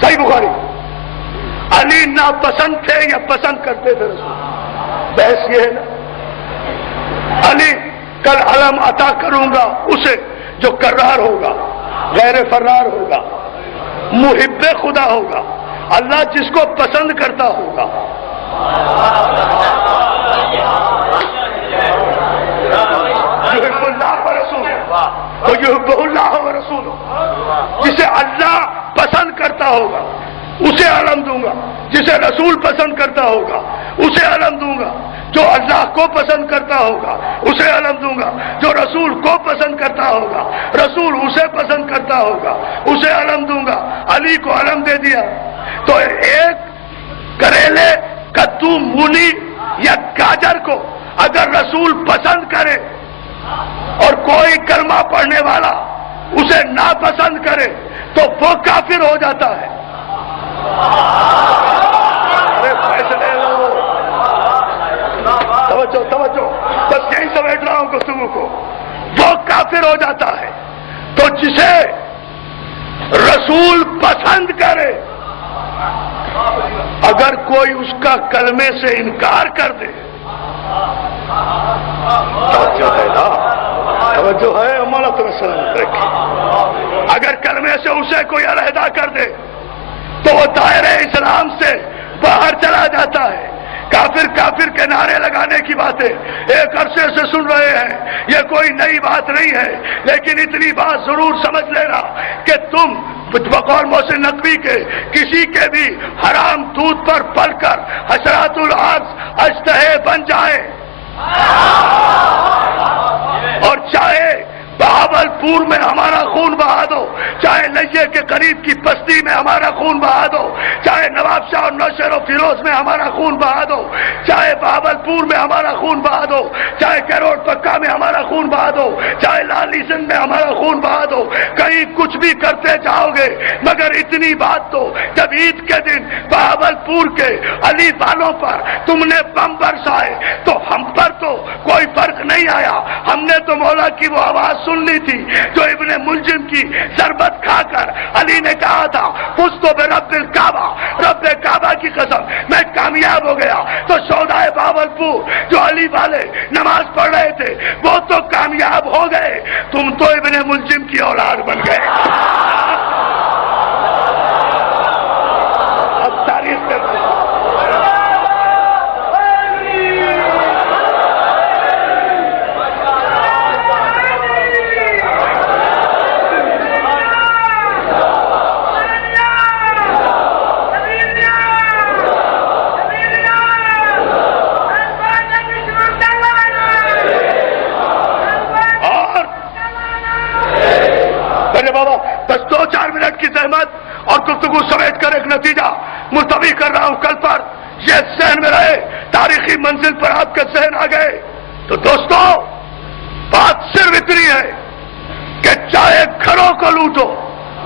صحیح بخاری. علی ناپسند تھے یا پسند کرتے تھے رسول؟ بحث یہ ہے نا. علی کل علم عطا کروں گا اسے جو کرار ہوگا، غیر فرار ہوگا، محب خدا ہوگا، اللہ جس کو پسند کرتا ہوگا. یحب اللہ ورسولہ یحب اللہ ورسولہ، جسے اللہ پسند کرتا ہوگا اسے علم دوں گا، جسے رسول پسند کرتا ہوگا اسے علم دوں گا، جو اللہ کو پسند کرتا ہوگا اسے علم دوں گا، جو رسول کو پسند کرتا ہوگا، رسول اسے پسند کرتا ہوگا اسے علم دوں گا. علی کو علم دے دیا تو ایک کریلے، کدو، مولی یا گاجر کو اگر رسول پسند کرے اور کوئی کلمہ پڑھنے والا اسے ناپسند کرے تو وہ کافر ہو جاتا ہے. ارے فیصلے لو. توجہ بس یہیں سمیٹ رہا ہوں گفتگو کو. وہ کافر ہو جاتا ہے. تو جسے رسول پسند کرے اگر کوئی اس کا کلمے سے انکار کر دے، توجہ ہے امانت رکھے، اگر کلمے سے اسے کوئی علیحدہ کر دے تو وہ دائرہ اسلام سے باہر چلا جاتا ہے. کافر کے نعرے لگانے کی باتیں ایک عرصے سے سن رہے ہیں، یہ کوئی نئی بات نہیں ہے، لیکن اتنی بات ضرور سمجھ لینا کہ تم بقول محسن نقوی کے کسی کے بھی حرام دودھ پر پل کر حشرات الارض اشتہے بن جائے، اور چاہے بہاولپور میں ہمارا خون بہا دو، چاہے لئیے کے قریب کی بستی میں ہمارا خون بہا دو، چاہے نواب شاہ اور نوشہر و فیروز میں ہمارا خون بہا دو، چاہے بہاولپور میں ہمارا خون بہا دو، چاہے کیروڑ پکا میں ہمارا خون بہا دو، چاہے لالی سنگھ میں ہمارا خون بہا دو، کہیں کچھ بھی کرتے جاؤ گے، مگر اتنی بات تو جب عید کے دن بہاولپور کے علی والوں پر تم نے بم برسائے تو ہم پر تو کوئی فرق نہیں آیا. ہم نے تو مولا کی وہ آواز سن لی تھی جو ابن ملجم کی ضربت کھا کر علی نے کہا تھا فزت برب الکعبہ، رب کعبہ کی قسم میں کامیاب ہو گیا. تو شہدائے بہاولپور جو علی والے نماز پڑھ رہے تھے وہ تو کامیاب ہو گئے، تم تو ابن ملجم کی اولاد بن گئے. اب تاریخ میں بس 2-4 منٹ کی زحمت اور گفتگو سمیٹ کر ایک نتیجہ ملتوی کر رہا ہوں کل پر، یہ ذہن میں رہے، تاریخی منزل پر آپ کا ذہن آ گئے تو دوستو بات صرف اتنی ہے کہ چاہے گھروں کو لوٹو،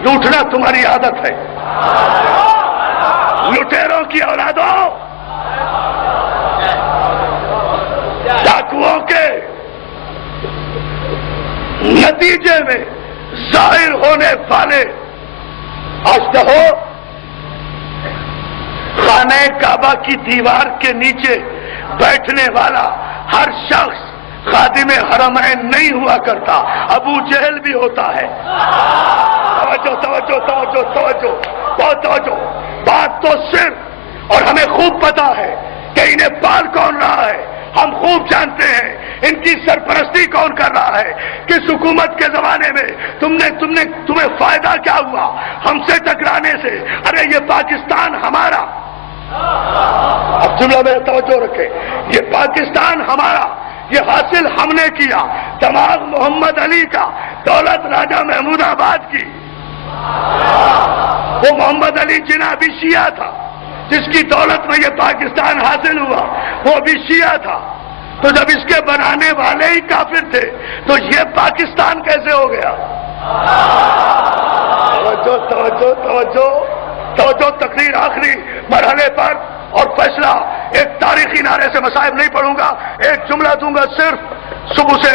لوٹنا تمہاری عادت ہے، لٹیروں کی اولادوں، ڈاکوؤں کے نتیجے میں ظاہر ہونے والے، آج کہو خانہ کعبہ کی دیوار کے نیچے بیٹھنے والا ہر شخص خادم حرمین نہیں ہوا کرتا، ابو جہل بھی ہوتا ہے۔ توجہ توجہ توجہ توجہ بہت توجہ، بات تو صرف، اور ہمیں خوب پتا ہے کہ انہیں پال کون رہا ہے، ہم خوب جانتے ہیں ان کی سرپرستی کون کر رہا ہے، کس حکومت کے زمانے میں تمہیں فائدہ کیا ہوا ہم سے ٹکرانے سے؟ ارے یہ پاکستان ہمارا، اب جملہ میں توجہ رکھے، یہ پاکستان ہمارا، یہ حاصل ہم نے کیا، دماغ محمد علی کا، دولت راجہ محمود آباد کی، وہ محمد علی جناح بھی شیعہ تھا، جس کی دولت میں یہ پاکستان حاصل ہوا وہ بھی شیعہ تھا، تو جب اس کے بنانے والے ہی کافر تھے تو یہ پاکستان کیسے ہو گیا؟ توجہ توجہ توجہ توجہ، تقریر آخری مرحلے پر اور فیصلہ ایک تاریخی نعرے سے مسائب نہیں پڑھوں گا، ایک جملہ دوں گا صرف، صبح سے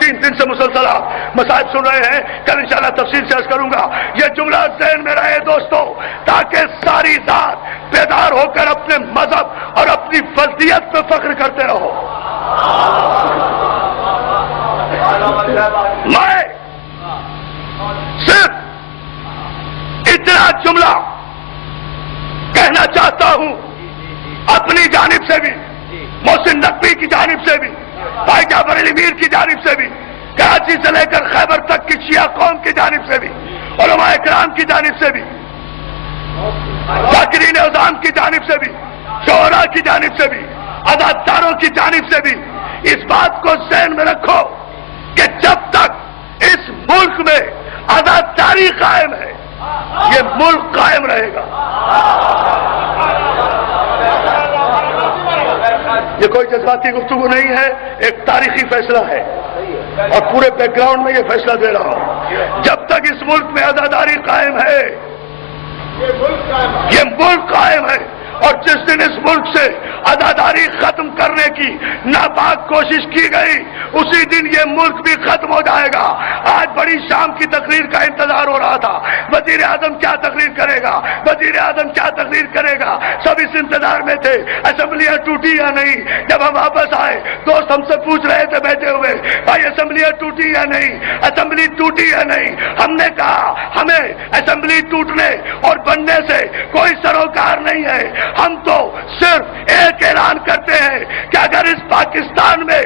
3 دن سے مسلسل آپ مسائب سن رہے ہیں، کل انشاءاللہ تفصیل سے عرض کروں گا، یہ جملہ ذہن میں رہے دوستو، تاکہ ساری ذات بیدار ہو کر اپنے مذہب اور اپنی فضیلت پہ فخر کرتے رہو۔ میں صرف اتنا جملہ کہنا چاہتا ہوں اپنی جانب سے بھی، محسن نقوی کی جانب سے بھی، بھائی جعفر علی میر کی جانب سے بھی، کراچی سے لے کر خیبر تک کی شیعہ قوم کی جانب سے بھی، علماء کرام کی جانب سے بھی، ذاکرین اعظام کی جانب سے بھی، شعراء کی جانب سے بھی، اداکاروں کی جانب سے بھی، اس بات کو ذہن میں رکھو کہ جب تک اس ملک میں اداکاری قائم ہے یہ ملک قائم رہے گا۔ یہ کوئی جذباتی گفتگو نہیں ہے، ایک تاریخی فیصلہ ہے اور پورے بیک گراؤنڈ میں یہ فیصلہ دے رہا ہوں، جب تک اس ملک میں ازاداری قائم ہے یہ ملک قائم ہے، اور جس دن اس ملک سے ازاداری ختم کرنے کی ناپاک کوشش کی گئی اسی دن یہ ملک بھی ختم ہو جائے گا۔ آج بڑی شام کی تقریر کا انتظار ہو رہا تھا، وزیر اعظم کیا تقریر کرے گا، وزیر اعظم کیا تقریر کرے گا، سب اس انتظار میں تھے اسمبلیاں ٹوٹی یا نہیں۔ جب ہم واپس آئے دوست ہم سے پوچھ رہے تھے بیٹھے ہوئے، بھائی اسمبلیاں ٹوٹی یا نہیں، اسمبلی ٹوٹی یا نہیں؟ ہم نے کہا ہمیں اسمبلی ٹوٹنے اور بننے سے کوئی سروکار نہیں ہے، ہم تو صرف ایک اعلان کرتے ہیں کہ اگر اس پاکستان میں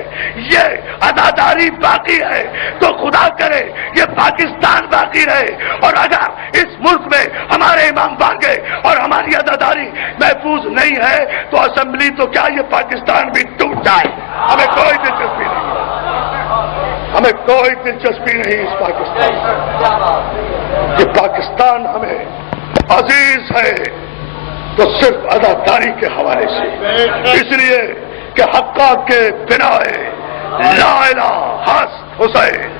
یہ عزاداری باقی ہے تو خدا کرے یہ پاکستان باقی رہے، اور اگر اس ملک میں ہمارے امام باقی اور ہماری عزاداری محفوظ نہیں ہے تو اسمبلی تو کیا یہ پاکستان بھی ٹوٹ جائے، ہمیں کوئی دلچسپی نہیں، ہمیں کوئی دلچسپی نہیں اس پاکستان سے۔ یہ پاکستان ہمیں عزیز ہے تو صرف اداکاری کے حوالے سے، اس لیے کہ حقہ کے بنا لا الہ ہست حسین،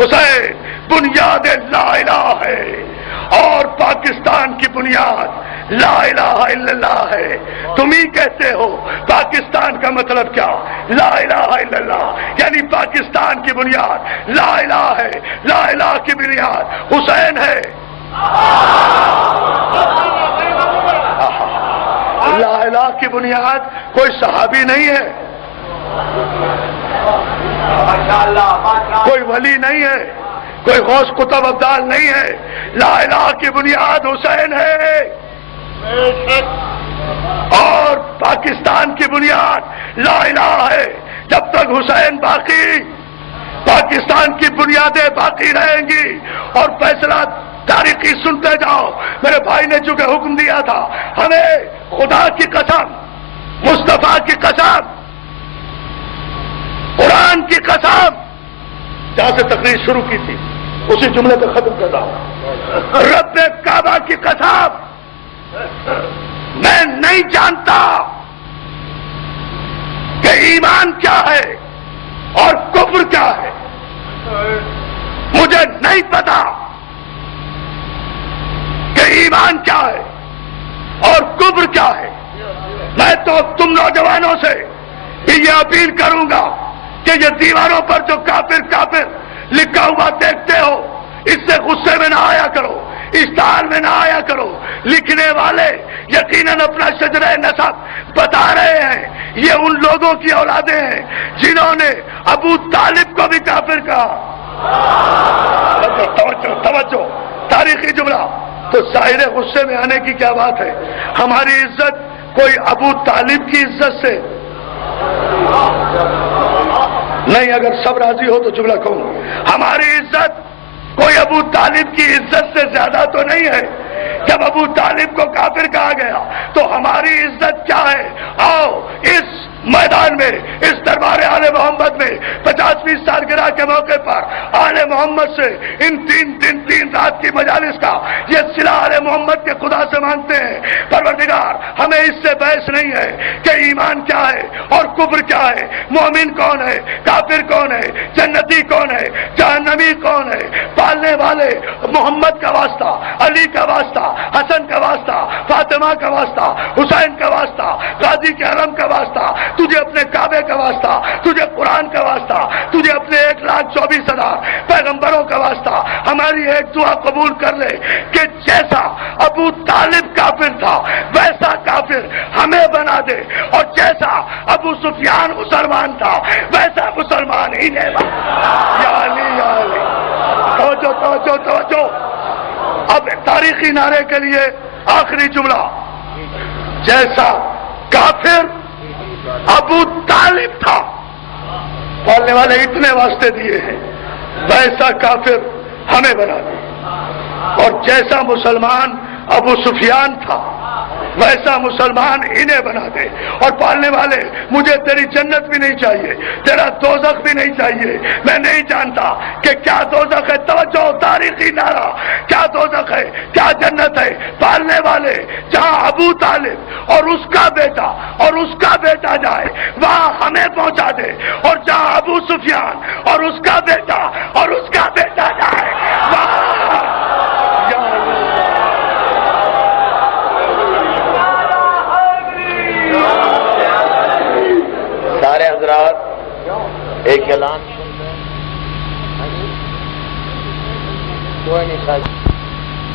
حسین بنیاد لا الہ ہے، اور پاکستان کی بنیاد لا الہ الا اللہ ہے۔ تم ہی کہتے ہو پاکستان کا مطلب کیا؟ لا الہ الا اللہ، یعنی پاکستان کی بنیاد لا الہ ہے، لا الہ کی بنیاد حسین ہے۔ لا الہ کی بنیاد کوئی صحابی نہیں ہے، کوئی ولی نہیں ہے، کوئی غوث قطب ابدال نہیں ہے، لا الہ کی بنیاد حسین ہے، اور پاکستان کی بنیاد لا الہ ہے۔ جب تک حسین باقی پاکستان کی بنیادیں باقی رہیں گی، اور فیصلہ تاریخی سنتے جاؤ۔ میرے بھائی نے چونکہ حکم دیا تھا، ہمیں خدا کی قسم، مصطفیٰ کی قسم، قرآن کی قسم، جہاں سے تقریر شروع کی تھی اسی جملے پہ ختم کر رہا ہوں. رب کعبہ کی قسم میں نہیں جانتا کہ ایمان کیا ہے اور کفر کیا ہے. مجھے نہیں پتا کہ ایمان کیا ہے اور کفر کیا ہے. میں تو تم نوجوانوں سے یہ اپیل کروں گا کہ یہ دیواروں پر جو کافر کافر لکھا ہوا دیکھتے ہو اس سے غصے میں نہ آیا کرو، اشتعال میں نہ آیا کرو. لکھنے والے یقیناً اپنا شجرہ نسب بتا رہے ہیں. یہ ان لوگوں کی اولادیں ہیں جنہوں نے ابو طالب کو بھی کافر کہا. توجہ توجہ، تاریخی جملہ. تو ظاہر غصے میں آنے کی کیا بات ہے؟ ہماری عزت کوئی ابو طالب کی عزت سے نہیں. اگر سب راضی ہو تو جملہ کہوں. ہماری عزت کوئی ابو طالب کی عزت سے زیادہ تو نہیں ہے. جب ابو طالب کو کافر کہا گیا تو ہماری عزت کیا ہے؟ آؤ اس میدان میں، اس دربار آل محمد میں 50ویں سالگرہ کے موقع پر آل محمد سے ان تین رات کی مجالس کا یہ صلہ آل محمد کے خدا سے مانگتے ہیں. پروردگار ہمیں اس سے بحث نہیں ہے کہ ایمان کیا ہے اور کفر کیا ہے، مومن کون ہے، کافر کون ہے، جنتی کون ہے، جہنمی کون ہے. پالنے والے محمد کا واسطہ، علی کا واسطہ، حسن کا واسطہ، فاطمہ کا واسطہ، حسین کا واسطہ، غازی کے حرم کا واسطہ، تجھے اپنے کعبے کا واسطہ، تجھے قرآن کا واسطہ، تجھے اپنے 1,24,000 پیغمبروں کا واسطہ. ہماری ایک دعا قبول کر لے کہ جیسا ابو طالب کافر تھا ویسا کافر ہمیں بنا دے، اور جیسا ابو سفیان مسلمان تھا ویسا مسلمان ہی نہیں بنا. یا علی یا علی. توجہ توجہ توجہ. اب تاریخی نعرے کے لیے آخری جملہ. جیسا کافر ابو طالب تھا، پالنے والے اتنے واسطے دیے ہیں، ویسا کافر ہمیں بنا دے. اور جیسا مسلمان ابو سفیان تھا ویسا مسلمان انہیں بنا دے. اور پالنے والے مجھے تیری جنت بھی نہیں چاہیے، تیرا دوزخ بھی نہیں چاہیے. میں نہیں جانتا کہ کیا دوزخ ہے. توجہ، تاریخی نعرہ. کیا دوزخ ہے، کیا جنت ہے؟ پالنے والے جہاں ابو طالب اور اس کا بیٹا اور اس کا بیٹا جائے وہاں ہمیں پہنچا دے، اور جہاں ابو سفیان اور اس کا بیٹا اور اس کا بیٹا جائے وہاں. سارے حضرات ایک اعلان سنتے ہیں. کوئی نہیں.